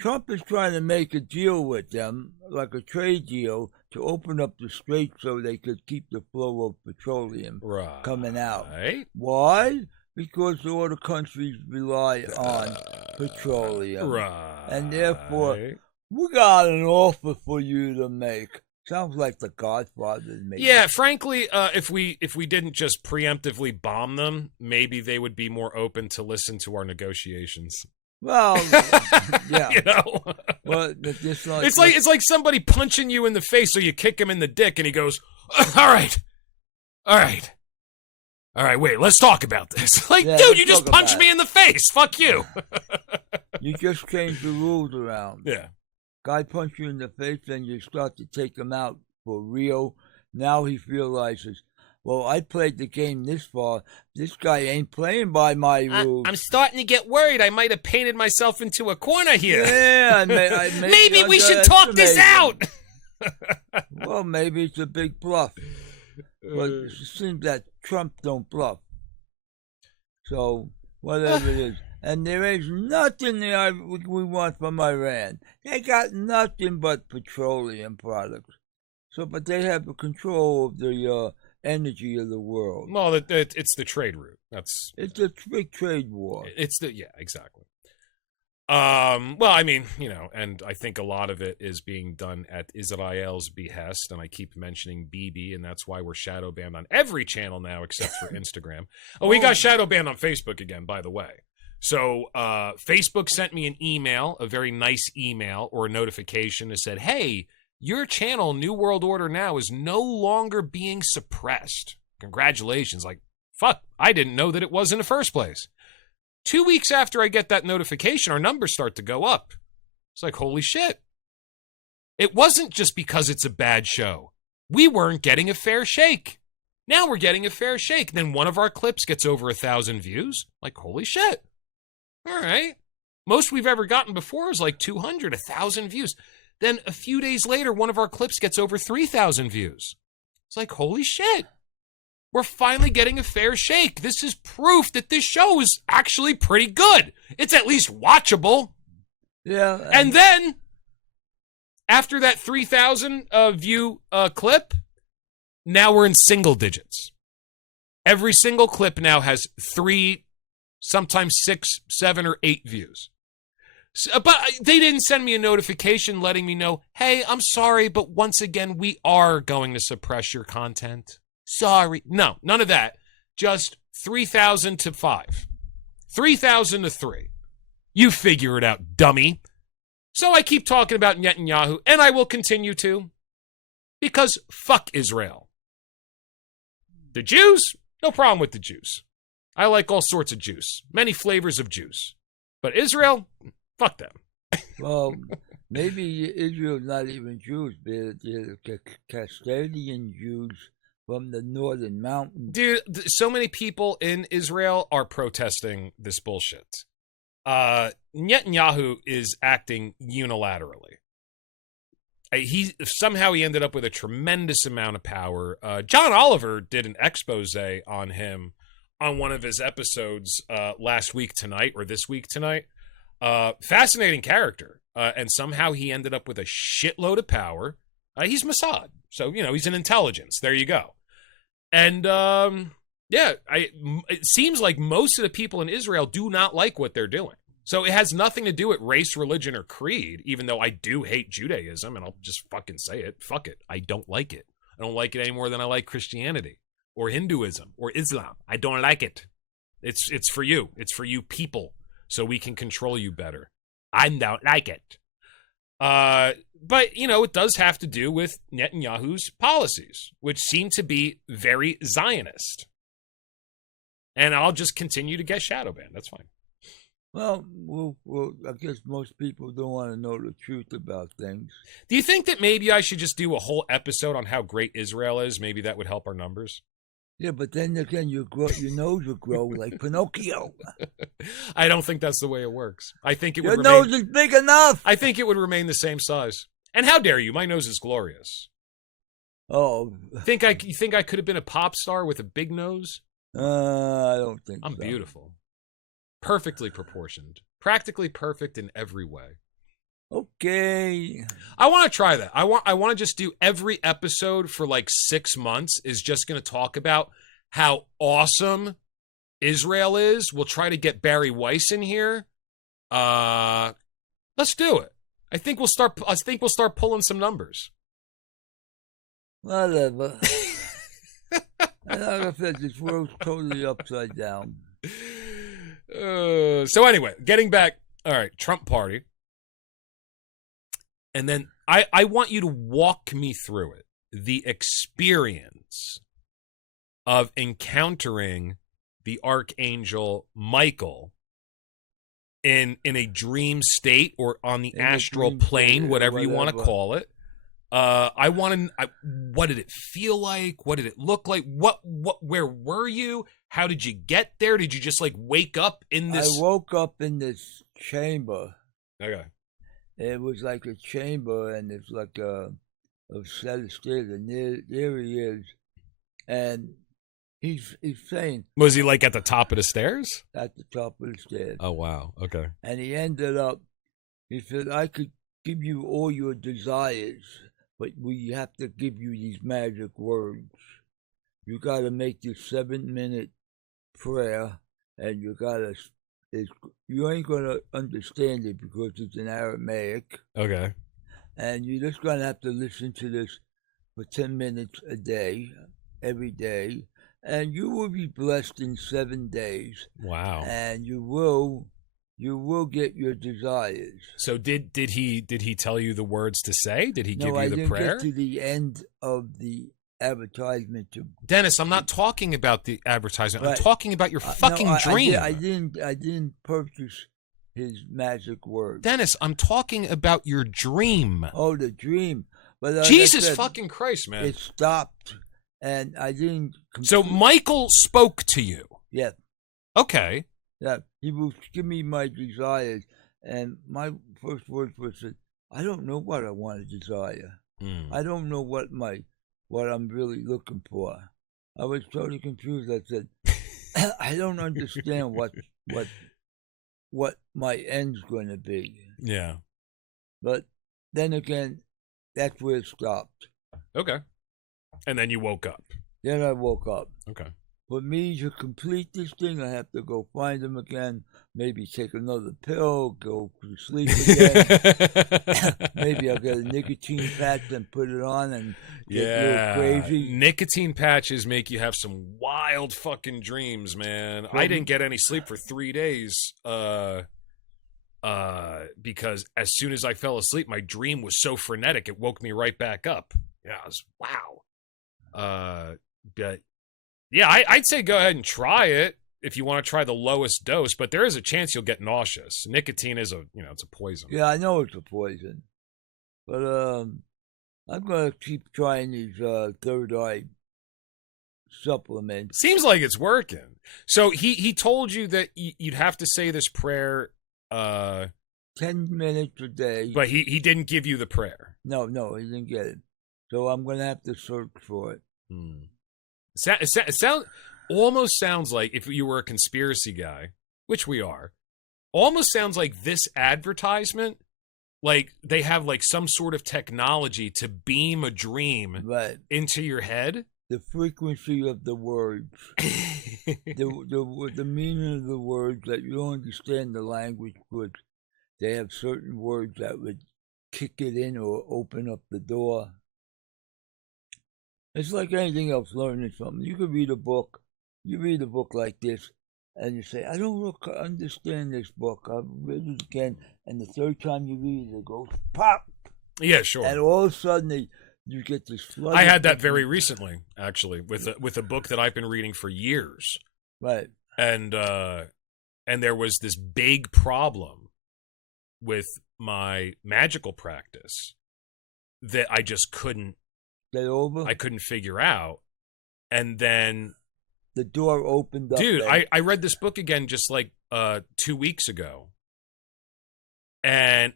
Trump is trying to make a deal with them, like a trade deal, to open up the strait so they could keep the flow of petroleum coming out. Why? Because all the countries rely on petroleum. And therefore, we got an offer for you to make. Sounds like the Godfather. Yeah, frankly, if we didn't just preemptively bomb them, maybe they would be more open to listen to our negotiations. Well, yeah, you know. Well, it's like somebody punching you in the face, so you kick him in the dick, and he goes, "All right, wait, let's talk about this." Like, dude, you just punched me in the face. Fuck you. You just changed the rules around. Yeah. Guy punched you in the face, then you start to take him out for real. Now he realizes, well, I played the game this far. This guy ain't playing by my rules. I'm starting to get worried. I might have painted myself into a corner here. Yeah, maybe we should talk this out. Well, maybe it's a big bluff. But it seems that Trump don't bluff. So, whatever it is. And there is nothing we want from Iran. They got nothing but petroleum products. So, but they have the control of the energy of the world. Well, it's the trade route. It's a big trade war. Exactly. Well, I mean, and I think a lot of it is being done at Israel's behest, and I keep mentioning Bibi, and that's why we're shadow banned on every channel now except for Instagram. We got shadow banned on Facebook again, by the way. So Facebook sent me an email, a very nice email or a notification that said, "Hey, your channel, New World Order Now, is no longer being suppressed. Congratulations." Like, fuck, I didn't know that it was in the first place. 2 weeks after I get that notification, our numbers start to go up. It's like, holy shit. It wasn't just because it's a bad show. We weren't getting a fair shake. Now we're getting a fair shake. Then one of our clips gets over 1,000 views. Like, holy shit. All right. Most we've ever gotten before is like 200, 1,000 views. Then a few days later, one of our clips gets over 3,000 views. It's like, holy shit. We're finally getting a fair shake. This is proof that this show is actually pretty good. It's at least watchable. Yeah. And then, after that 3,000 view clip, now we're in single digits. Every single clip now has 3, sometimes 6, 7, or 8 views. But they didn't send me a notification letting me know, hey, I'm sorry, but once again, we are going to suppress your content. Sorry. No, none of that. Just 3,000 to 5. 3,000 to 3. You figure it out, dummy. So I keep talking about Netanyahu, and I will continue to. Because fuck Israel. The Jews? No problem with the Jews. I like all sorts of juice. Many flavors of juice. But Israel? Fuck them. Well, maybe Israel's not even Jews. They're Castilian Jews from the northern mountains. Dude, so many people in Israel are protesting this bullshit. Netanyahu is acting unilaterally. He ended up with a tremendous amount of power. John Oliver did an expose on him on one of his episodes last week tonight, or this week tonight. Fascinating character. And somehow he ended up with a shitload of power. He's Mossad. So, he's an intelligence. There you go. And, it seems like most of the people in Israel do not like what they're doing. So it has nothing to do with race, religion, or creed, even though I do hate Judaism, and I'll just fucking say it. Fuck it. I don't like it. I don't like it any more than I like Christianity or Hinduism or Islam. I don't like it. It's for you. It's for you people, so we can control you better. I don't like it. But, it does have to do with Netanyahu's policies, which seem to be very Zionist. And I'll just continue to get shadow banned. That's fine. Well, I guess most people don't want to know the truth about things. Do you think that maybe I should just do a whole episode on how great Israel is? Maybe that would help our numbers. Yeah, but then again, your nose will grow like Pinocchio. I don't think that's the way it works. I think it Your would nose remain, is big enough. I think it would remain the same size. And how dare you? My nose is glorious. Oh, You think I could have been a pop star with a big nose? I don't think I'm so. beautiful. Perfectly proportioned. Practically perfect in every way. Okay. I want to try that. I want to just do every episode for like 6 months is just going to talk about how awesome Israel is. We'll try to get Barry Weiss in here. Let's do it. I think we'll start pulling some numbers. Whatever. And like I said, this world's totally upside down. So anyway, getting back. All right, Trump party. And then I want you to walk me through it. The experience of encountering the Archangel Michael in a dream state or on the astral plane, whatever you want to call it. What did it feel like? What did it look like? Where were you? How did you get there? Did you just like wake up in this? I woke up in this chamber. Okay. It was like a chamber, and it's like a set of stairs, and there he is, and he's saying, Was he like at the top of the stairs? at the top of the stairs, Oh wow. Okay. and he ended up. He said, "I could give you all your desires, but we have to give you these magic words. You got to make this 7-minute prayer, and you ain't gonna understand it because it's in Aramaic, Okay. and you're just gonna have to listen to this for 10 minutes a day, every day, and you will be blessed in 7 days, Wow. and you will get your desires." So did he tell you the words to say? Did he give No, I you the didn't prayer? get to the end of the advertisement. Dennis, I'm not talking about the advertisement. I'm Right. talking about your fucking no, dream. I didn't purchase his magic words. Dennis, I'm talking about your dream. Oh, the dream. But like I Jesus said, fucking Christ, man. it stopped, and I didn't. So Michael spoke to you. Yeah, Okay. yeah. He will give me my desires, and my first words was, "I don't know what I want to desire. Hmm. I don't know what I'm really looking for." I was totally confused. I said, "I don't understand what my end's going to be." Yeah. But then again, that's where it stopped. Okay. And then you woke up. Then I woke up. Okay. For me to complete this thing, I have to go find him again, maybe take another pill, go to sleep again. Maybe I'll get a nicotine patch and put it on and get a little crazy. Nicotine patches make you have some wild fucking dreams, man. I didn't get any sleep for 3 days. Because as soon as I fell asleep, my dream was so frenetic it woke me right back up. Yeah, I was wow. But yeah, I'd say go ahead and try it if you want to try the lowest dose, but there is a chance you'll get nauseous. Nicotine is it's a poison. Yeah, I know it's a poison. But I'm going to keep trying these third eye supplements. Seems like it's working. So he told you that you'd have to say this prayer 10 minutes a day. but he didn't give you the prayer. No, he didn't get it. So I'm going to have to search for it. It almost sounds like if you were a conspiracy guy, which we are, almost sounds like this advertisement, like they have like some sort of technology to beam a dream Right. into your head. The frequency of the words, the meaning of the words, that you don't understand the language, but they have certain words that would kick it in or open up the door. It's like anything else, learning something. You could read a book. You read a book like this, and you say, "I don't understand this book." I'll read it again, and the third time you read it, it goes pop. Yeah, sure. And all of a sudden, you get this flood. I had that very recently, actually, with a book that I've been reading for years. Right. And and there was this big problem with my magical practice that I just couldn't Get over? I couldn't figure out. And then The door opened up. dude, then. I read this book again just like 2 weeks ago. And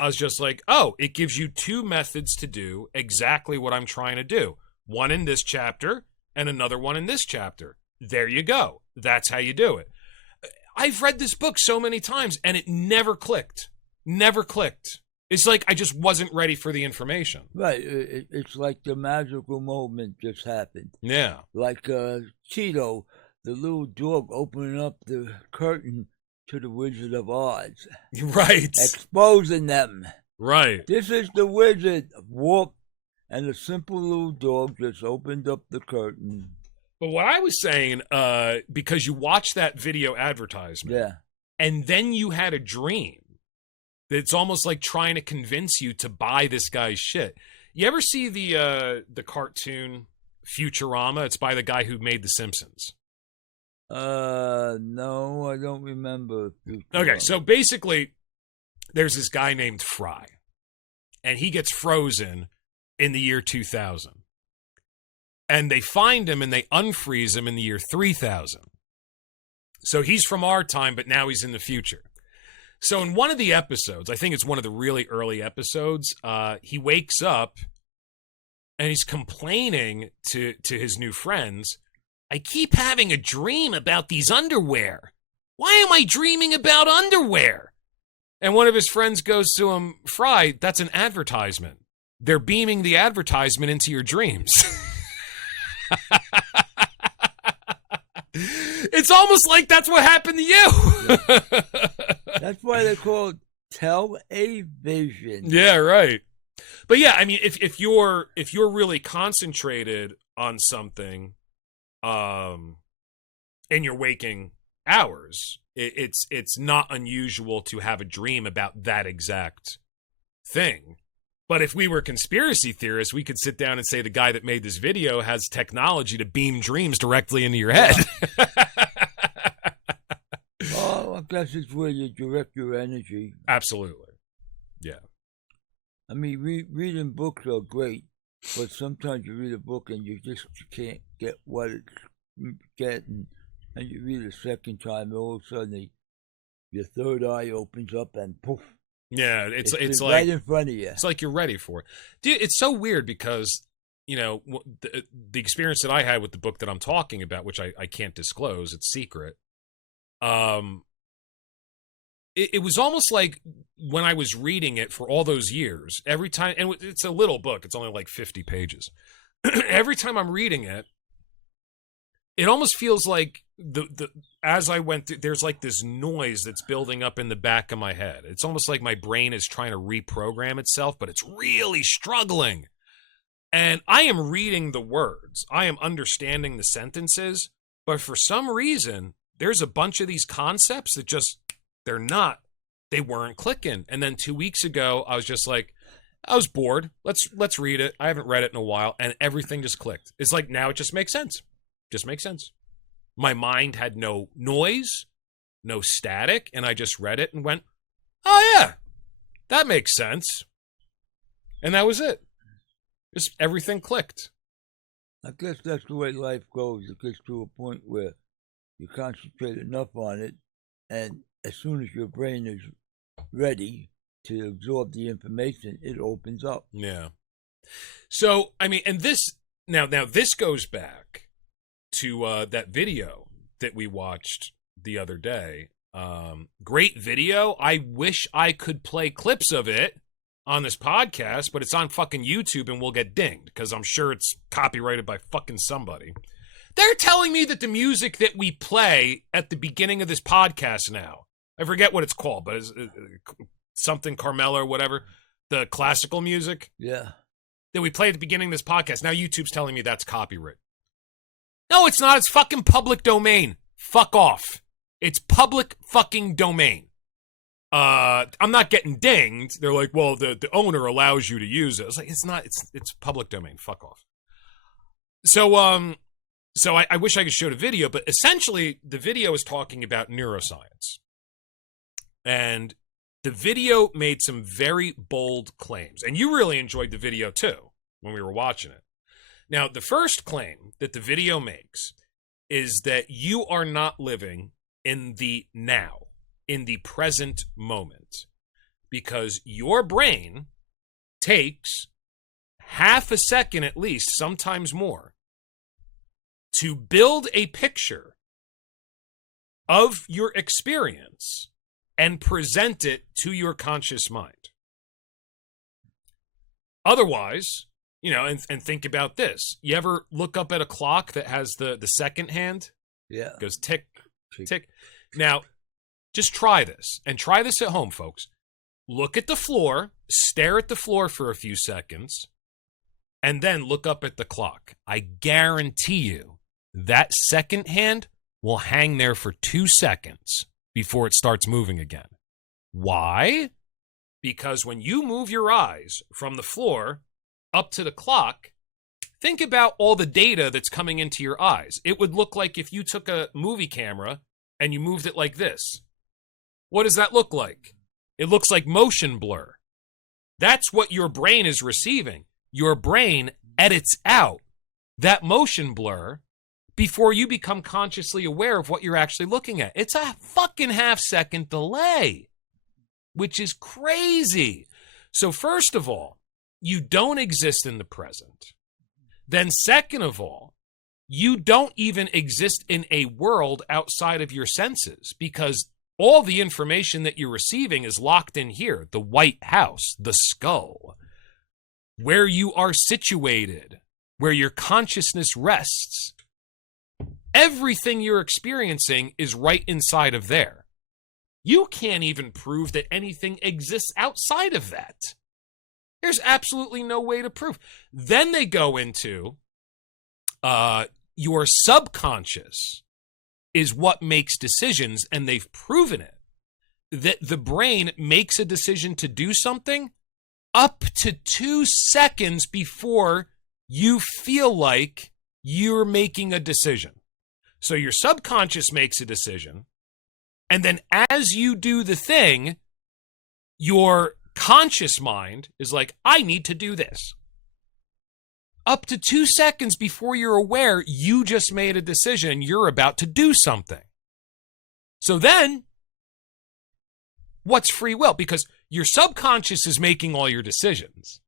I was just like, oh, it gives you two methods to do exactly what I'm trying to do. One in this chapter and another one in this chapter. There you go. That's how you do it. I've read this book so many times and it never clicked. Never clicked. It's like I just wasn't ready for the information. Right. It's like the magical moment just happened. Yeah. Like Cheeto, the little dog opening up the curtain to the Wizard of Oz. Right. Exposing them. Right. This is the wizard. Whoop. And the simple little dog just opened up the curtain. But what I was saying, because you watched that video advertisement, Yeah. and then you had a dream, it's almost like trying to convince you to buy this guy's shit. You ever see the cartoon Futurama? It's by the guy who made The Simpsons. No, I don't remember. Okay, so basically, there's this guy named Fry, and he gets frozen in the year 2000. And they find him and they unfreeze him in the year 3000. So he's from our time, but now he's in the future. So in one of the episodes, I think it's one of the really early episodes, he wakes up and he's complaining to his new friends, I keep having a dream about these underwear. Why am I dreaming about underwear? And one of his friends goes to him, Fry, that's an advertisement. They're beaming the advertisement into your dreams. It's almost like that's what happened to you. Yeah. That's why they call it television. Yeah, right. But yeah, I mean, if you're really concentrated on something, in your waking hours, it's not unusual to have a dream about that exact thing. But if we were conspiracy theorists, we could sit down and say the guy that made this video has technology to beam dreams directly into your head. Well, I guess it's where you direct your energy. Absolutely. Yeah. I mean, reading books are great, but sometimes you read a book and you can't get what it's getting, and you read a second time, and all of a sudden your third eye opens up and poof. Yeah, it's like right in front of you. It's like you're ready for it. Dude, it's so weird because, you know, the experience that I had with the book that I'm talking about, which I can't disclose, it's secret. It was almost like when I was reading it for all those years, every time, and it's a little book, it's only like 50 pages. Every time I'm reading it, it almost feels like as I went through, there's like this noise that's building up in the back of my head. It's almost like my brain is trying to reprogram itself, but it's really struggling. And I am reading the words. I am understanding the sentences, but for some reason, there's a bunch of these concepts that just, they weren't clicking. And then 2 weeks ago, I was just like, I was bored. Let's read it. I haven't read it in a while, and everything just clicked. It's like now it just makes sense. Just makes sense. My mind had no noise, no static, and I just read it and went, oh yeah, that makes sense. And that was it. Just everything clicked. I guess that's the way life goes. It gets to a point where you concentrate enough on it, and as soon as your brain is ready to absorb the information, it opens up. Yeah. So, I mean, and this, now this goes back to that video that we watched the other day. Great video. I wish I could play clips of it on this podcast, but it's on fucking YouTube and we'll get dinged because I'm sure it's copyrighted by fucking somebody. They're telling me that the music that we play at the beginning of this podcast now, I forget what it's called, but it's something Carmela or whatever, the classical music. Yeah. That we play at the beginning of this podcast. Now YouTube's telling me that's copyright. No, it's not. It's fucking public domain. Fuck off. It's public fucking domain. I'm not getting dinged. They're like, well, the owner allows you to use it. I was like, it's not. It's public domain. Fuck off. So So I wish I could show the video, but essentially the video is talking about neuroscience. And the video made some very bold claims. And you really enjoyed the video too when we were watching it. Now, the first claim that the video makes is that you are not living in the now, in the present moment, because your brain takes half a second at least, sometimes more, to build a picture of your experience and present it to your conscious mind. Otherwise, you know, and think about this. You ever look up at a clock that has the second hand? Yeah. It goes tick, tick. Now, just try this. And try this at home, folks. Look at the floor, stare at the floor for a few seconds, and then look up at the clock. I guarantee you that second hand will hang there for 2 seconds before it starts moving again. Why? Because when you move your eyes from the floor up to the clock, think about all the data that's coming into your eyes. It would look like if you took a movie camera and you moved it like this. What does that look like? It looks like motion blur. That's what your brain is receiving. Your brain edits out that motion blur before you become consciously aware of what you're actually looking at. It's a fucking half-second delay, which is crazy. So first of all, you don't exist in the present. Then second of all, you don't even exist in a world outside of your senses, because all the information that you're receiving is locked in here. The White House, the skull, where you are situated, where your consciousness rests. Everything you're experiencing is right inside of there. You can't even prove that anything exists outside of that. There's absolutely no way to prove. Then they go into your subconscious is what makes decisions, and they've proven it. That the brain makes a decision to do something up to 2 seconds before you feel like you're making a decision. So your subconscious makes a decision, and then as you do the thing, your conscious mind is like, I need to do this. Up to 2 seconds before you're aware, you just made a decision, you're about to do something. So then, what's free will? Because your subconscious is making all your decisions.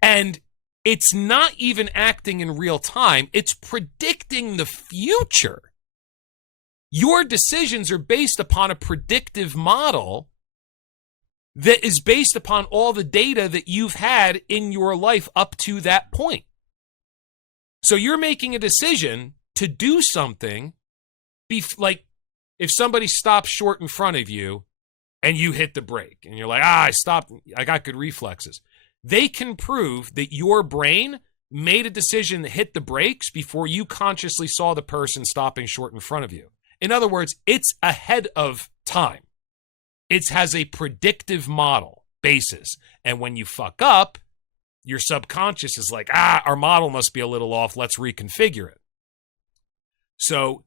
And it's not even acting in real time, it's predicting the future. Your decisions are based upon a predictive model that is based upon all the data that you've had in your life up to that point. So you're making a decision to do something, like if somebody stops short in front of you and you hit the brake and you're like, I stopped, I got good reflexes. They can prove that your brain made a decision to hit the brakes before you consciously saw the person stopping short in front of you. In other words, it's ahead of time. It has a predictive model basis. And when you fuck up, your subconscious is like, our model must be a little off. Let's reconfigure it. So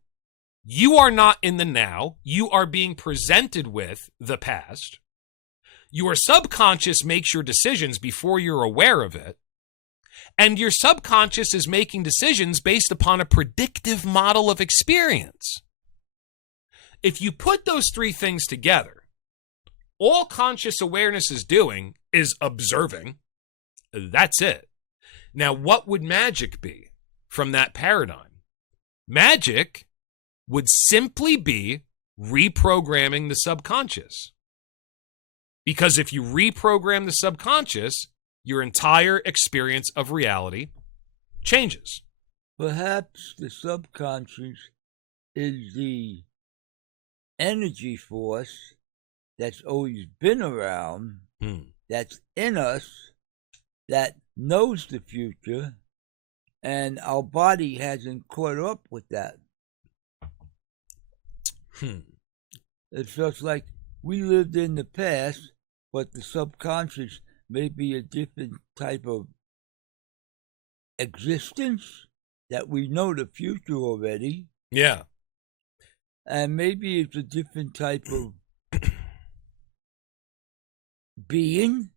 you are not in the now. You are being presented with the past. Your subconscious makes your decisions before you're aware of it. And your subconscious is making decisions based upon a predictive model of experience. If you put those three things together, all conscious awareness is doing is observing. That's it. Now, what would magic be from that paradigm? Magic would simply be reprogramming the subconscious. Because if you reprogram the subconscious, your entire experience of reality changes. Perhaps the subconscious is the energy force that's always been around, that's in us, that knows the future, and our body hasn't caught up with that. It's just like we lived in the past, but the subconscious may be a different type of existence that we know the future already, Yeah. and maybe it's a different type of being.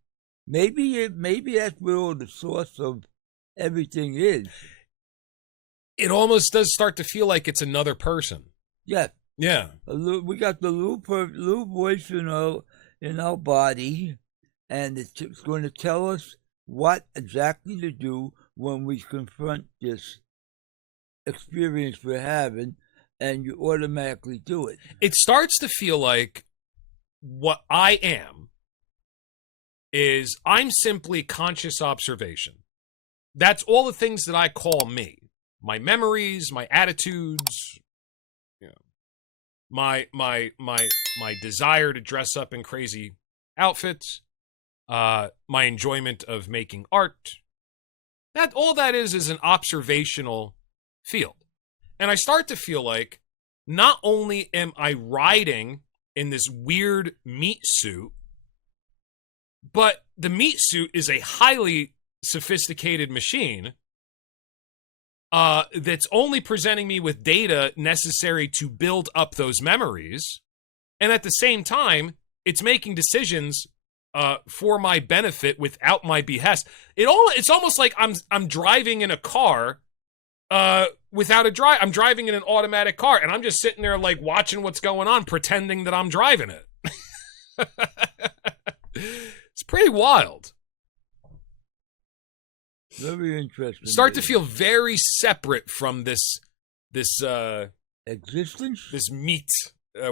Maybe that's where all the source of everything is. It almost does start to feel like it's another person. Yeah. Yeah. We got the little voice in our body, and it's going to tell us what exactly to do when we confront this experience we're having, and you automatically do it. It starts to feel like what I am is I'm simply conscious observation. That's all the things that I call me. My memories, my attitudes, you know, my desire to dress up in crazy outfits, my enjoyment of making art. That all that is an observational field. And I start to feel like not only am I riding in this weird meat suit, but the meat suit is a highly sophisticated machine that's only presenting me with data necessary to build up those memories. And at the same time, it's making decisions for my benefit without my behest. It's almost like I'm driving in a car without a drive. I'm driving in an automatic car, and I'm just sitting there like watching what's going on, pretending that I'm driving it. It's pretty wild. Very interesting. Start to feel very separate from this existence, this meat,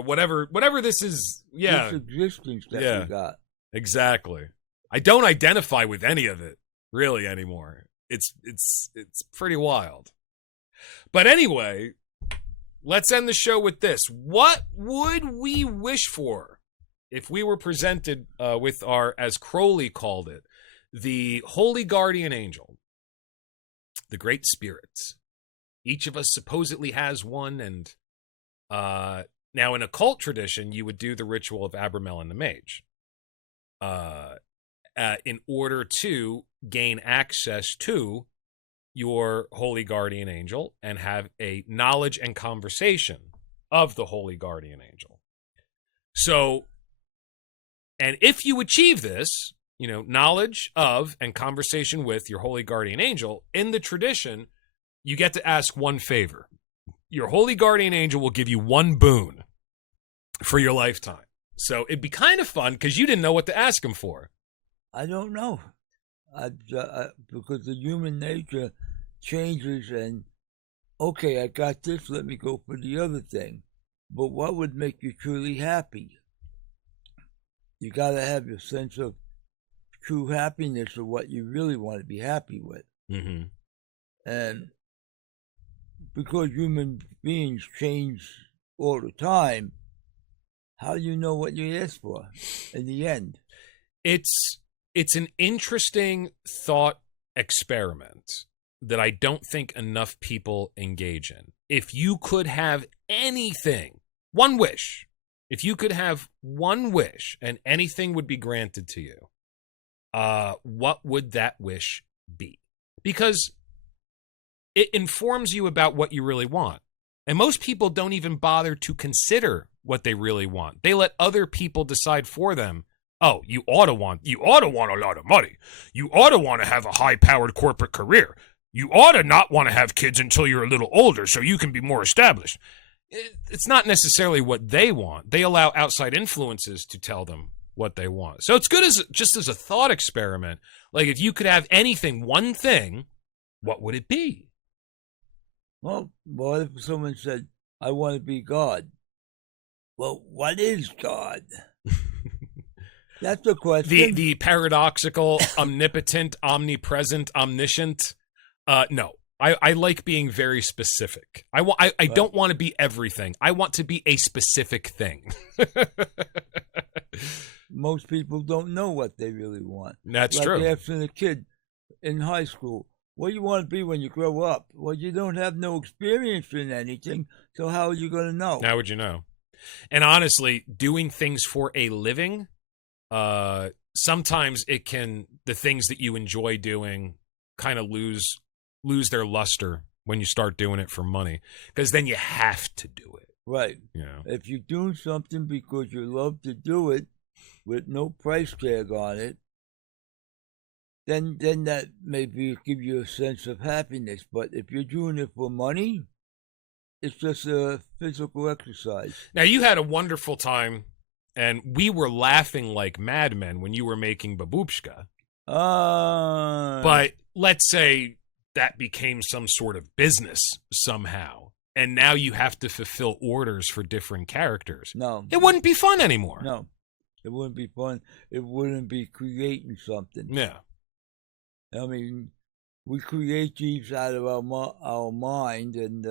whatever this is. Yeah, this existence that we got. Exactly. I don't identify with any of it really anymore. It's pretty wild. But anyway, let's end the show with this. What would we wish for if we were presented with our, as Crowley called it, the holy guardian angel, the great spirits? Each of us supposedly has one, and now in occult tradition, you would do the ritual of Abramelin the Mage in order to gain access to your holy guardian angel and have a knowledge and conversation of the holy guardian angel. So, and if you achieve this, you know, knowledge of and conversation with your holy guardian angel, in the tradition, you get to ask one favor. Your holy guardian angel will give you one boon for your lifetime. So it'd be kind of fun because you didn't know what to ask him for. I don't know. Because the human nature changes, and okay, I got this, let me go for the other thing. But what would make you truly happy? You got to have your sense of true happiness, of what you really want to be happy with. Mm-hmm. And because human beings change all the time, how do you know what you ask for in the end? It's an interesting thought experiment that I don't think enough people engage in. If you could have anything, one wish, if you could have one wish and anything would be granted to you, what would that wish be? Because it informs you about what you really want. And most people don't even bother to consider what they really want. They let other people decide for them. Oh, you ought to want a lot of money. You ought to want to have a high-powered corporate career. You ought to not want to have kids until you're a little older so you can be more established. It's not necessarily what they want. They allow outside influences to tell them what they want. So it's good just as a thought experiment. Like, if you could have anything, one thing, what would it be? Well, what if someone said, I want to be God? Well, what is God? That's the question. The paradoxical, omnipotent, omnipresent, omniscient. No, I like being very specific. I don't want to be everything. I want to be a specific thing. Most people don't know what they really want. That's like true. Asking a kid in high school, what do you want to be when you grow up? Well, you don't have no experience in anything, so how are you going to know? How would you know? And honestly, doing things for a living, sometimes the things that you enjoy doing kind of lose their luster when you start doing it for money, because then you have to do it. Right. You know? If you're doing something because you love to do it with no price tag on it, then that maybe give you a sense of happiness. But if you're doing it for money, it's just a physical exercise. Now, you had a wonderful time, and we were laughing like madmen when you were making Babupshka. But let's say that became some sort of business somehow, and now you have to fulfill orders for different characters. No. It wouldn't be fun anymore. No. It wouldn't be fun. It wouldn't be creating something. Yeah. I mean, we create these out of our mind, and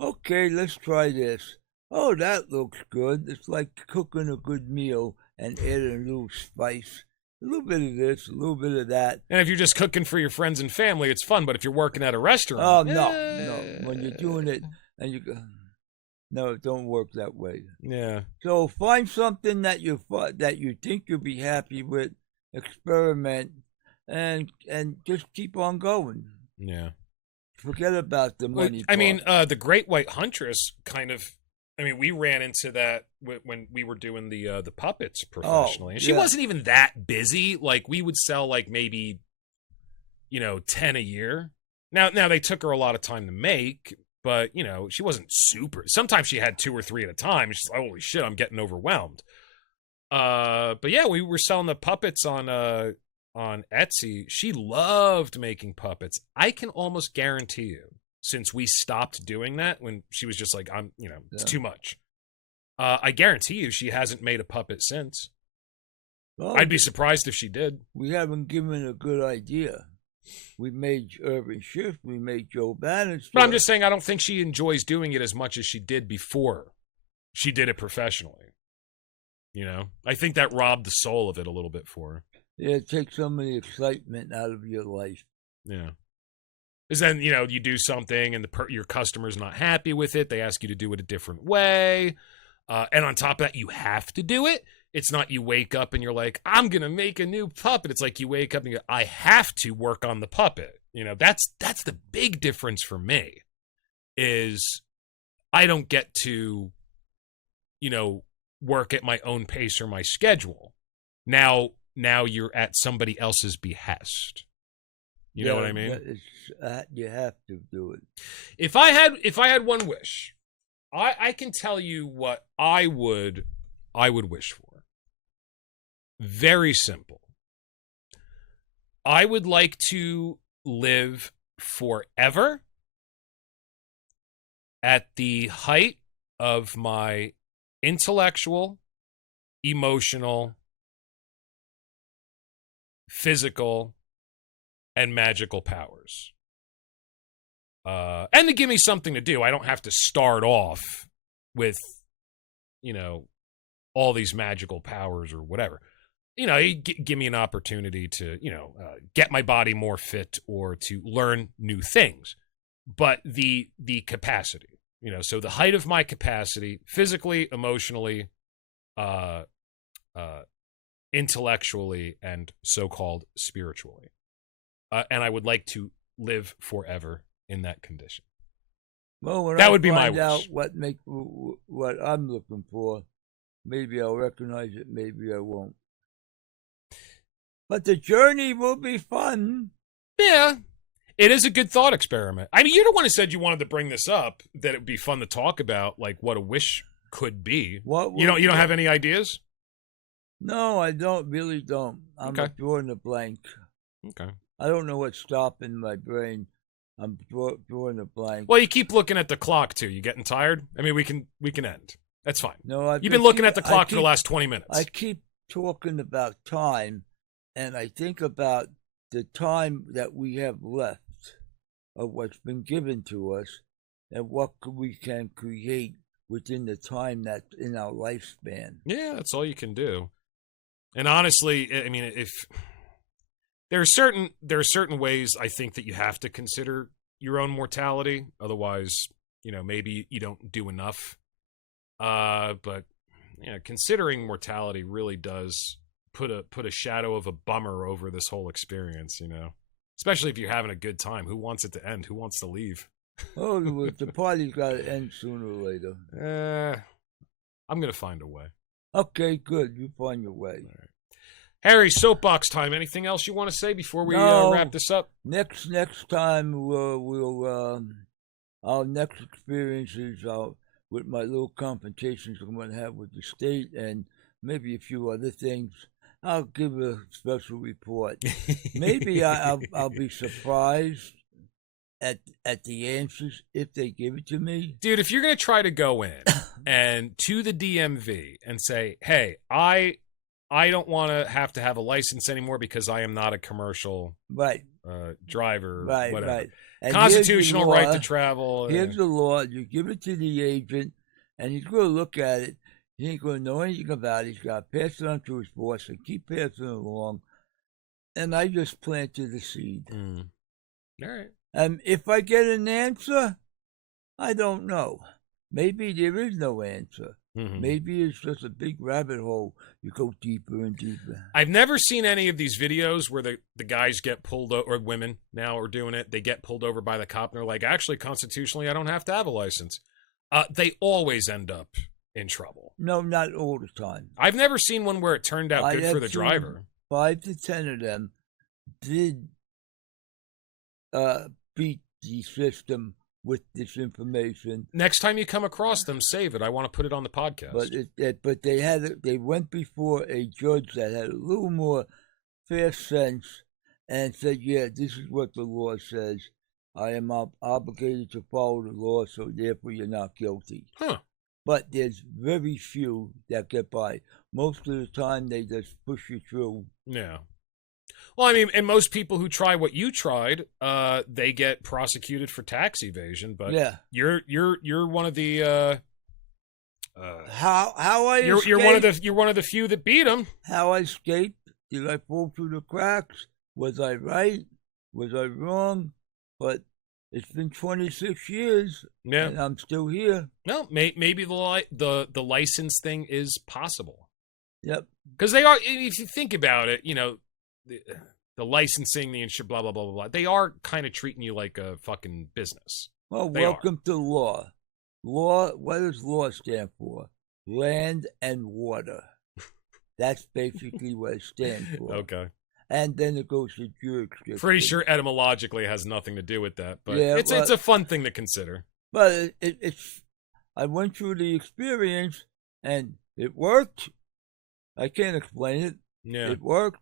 okay, let's try this. Oh, that looks good. It's like cooking a good meal and adding a little spice, a little bit of this, a little bit of that. And if you're just cooking for your friends and family, it's fun. But if you're working at a restaurant, oh no. When you're doing it, and you go, no, it don't work that way. Yeah. So find something that you think you'll be happy with, experiment, and just keep on going. Yeah. Forget about the money. I mean, the Great White Huntress kind of. I mean, we ran into that when we were doing the puppets professionally. She wasn't even that busy. Like, we would sell like maybe, 10 a year. Now they took her a lot of time to make, but she wasn't super. Sometimes she had 2 or 3 at a time. She's like, holy shit, I'm getting overwhelmed. But yeah, we were selling the puppets on Etsy. She loved making puppets. I can almost guarantee you, since we stopped doing that when she was just like, it's too much. I guarantee you she hasn't made a puppet since. Well, I'd be surprised if she did. We haven't given a good idea. We made Urban Shift. We made Joe Bannon. But I'm just saying, I don't think she enjoys doing it as much as she did before she did it professionally. I think that robbed the soul of it a little bit for her. Yeah, it takes some of the excitement out of your life. Yeah. Because then, you do something and your customer's not happy with it. They ask you to do it a different way. And on top of that, you have to do it. It's not you wake up and you're like, I'm going to make a new puppet. It's like you wake up and you go, I have to work on the puppet. That's the big difference for me, is I don't get to, work at my own pace or my schedule. Now you're at somebody else's behest. You know what I mean? You have to do it. If I had one wish, I can tell you what I would wish for. Very simple. I would like to live forever at the height of my intellectual, emotional, physical, and magical powers. And to give me something to do. I don't have to start off with, all these magical powers or whatever. Give me an opportunity to, get my body more fit or to learn new things. But the capacity, so the height of my capacity, physically, emotionally, intellectually, and so-called spiritually. And I would like to live forever in that condition. Well, that would be my wish. Out what I'm looking for, maybe I'll recognize it, maybe I won't. But the journey will be fun. Yeah, it is a good thought experiment. I mean, you're the one who said you wanted to bring this up, that it would be fun to talk about, like what a wish could be. You don't have any ideas? No, I really don't. I'm drawing a blank. Okay. I don't know what's stopping my brain. I'm drawing a blank. Well, you keep looking at the clock too. You getting tired? I mean, we can end. That's fine. No, you've been looking at the clock for the last 20 minutes. I keep talking about time, and I think about the time that we have left of what's been given to us, and what we can create within the time that's in our lifespan. Yeah, that's all you can do. And honestly, I mean, if there are certain ways I think that you have to consider your own mortality, otherwise, maybe you don't do enough. But considering mortality really does put a shadow of a bummer over this whole experience, Especially if you're having a good time. Who wants it to end? Who wants to leave? Oh, the party's got to end sooner or later. I'm going to find a way. Okay, good. You find your way. Harry, soapbox time. Anything else you want to say before we No. wrap this up? Next time our next experiences with my little confrontations I'm going to have with the state and maybe a few other things. I'll give a special report. Maybe I'll be surprised at the answers if they give it to me. Dude, if you're going to try to go in and to the DMV and say, hey, I don't want to have a license anymore because I am not a commercial driver, whatever. Right. And constitutional right to travel. Here's the law. You give it to the agent, and he's going to look at it. He ain't going to know anything about it. He's got to pass it on to his boss and keep passing it along. And I just planted the seed. All right. And if I get an answer, I don't know. Maybe there is no answer. Maybe it's just a big rabbit hole. You go deeper and deeper. I've never seen any of these videos where the guys get pulled over, or women now are doing it. They get pulled over by the cop and they're like, actually, constitutionally, I don't have to have a license. They always end up in trouble. No, not all the time. I've never seen one where it turned out good for the driver. 5 to 10 of them did beat the system with this information. Next time you come across them, save it. I want to put it on the podcast. But they went before a judge that had a little more fair sense and said, yeah, this is what the law says. I am obligated to follow the law, so therefore you're not guilty. Huh. But there's very few that get by. Most of the time, they just push you through. Yeah. Well, I mean, and most people who try what you tried, they get prosecuted for tax evasion. But yeah, you're one of the how I escaped, you're one of the few that beat them. How I escaped? Did I fall through the cracks? Was I right? Was I wrong? But it's been 26 years, and I'm still here. No, maybe the license thing is possible. Yep. Because they are, if you think about it, you know, the licensing, the insurance, blah, blah, blah, blah, blah. They are kind of treating you like a fucking business. Well, welcome to law. Law, what does law stand for? Land and water. That's basically what it stands for. Okay. And then it goes to jurisdiction. Pretty sure etymologically it has nothing to do with that, but yeah, it's a fun thing to consider. But it's I went through the experience and it worked. I can't explain it. Yeah, it worked.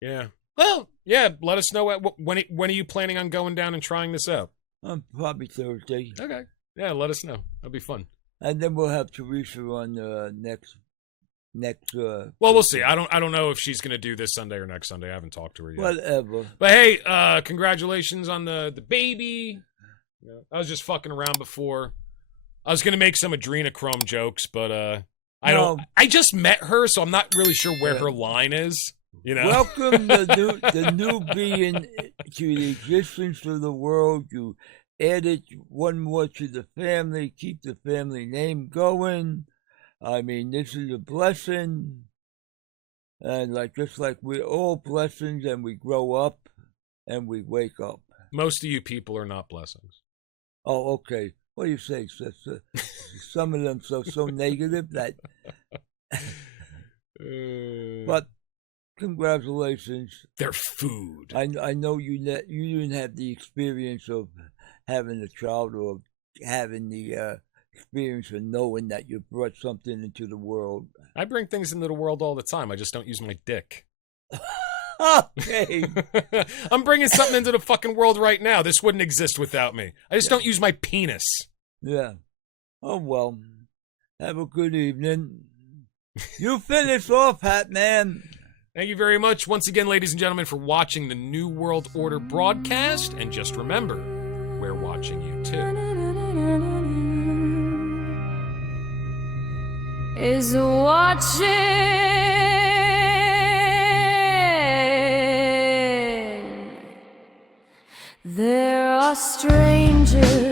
Yeah. Well, yeah. Let us know when are you planning on going down and trying this out? Probably Thursday. Okay. Yeah, let us know. That'll be fun. And then we'll have Teresa on next. Well, we'll see. I don't know if she's gonna do this Sunday or next Sunday. I haven't talked to her yet. Whatever. But hey, congratulations on the baby. Yeah, I was just fucking around before. I was gonna make some adrenochrome jokes, but I just met her, so I'm not really sure where her line is. You know. Welcome the new being to the existence of the world. You added one more to the family. Keep the family name going. I mean, this is a blessing, and just like we're all blessings, and we grow up, and we wake up. Most of you people are not blessings. Oh, okay. What do you say? Some of them so negative that. But congratulations. They're food. I know you didn't have the experience of having a child or having the. Experience of knowing that you brought something into the world. I bring things into the world all the time. I just don't use my dick. Okay. I'm bringing something into the fucking world right now. This wouldn't exist without me. I just don't use my penis. Yeah. Oh, well. Have a good evening. You finish off, Hat Man. Thank you very much once again, ladies and gentlemen, for watching the New World Order broadcast. And just remember, we're watching you too. Is watching. There are strangers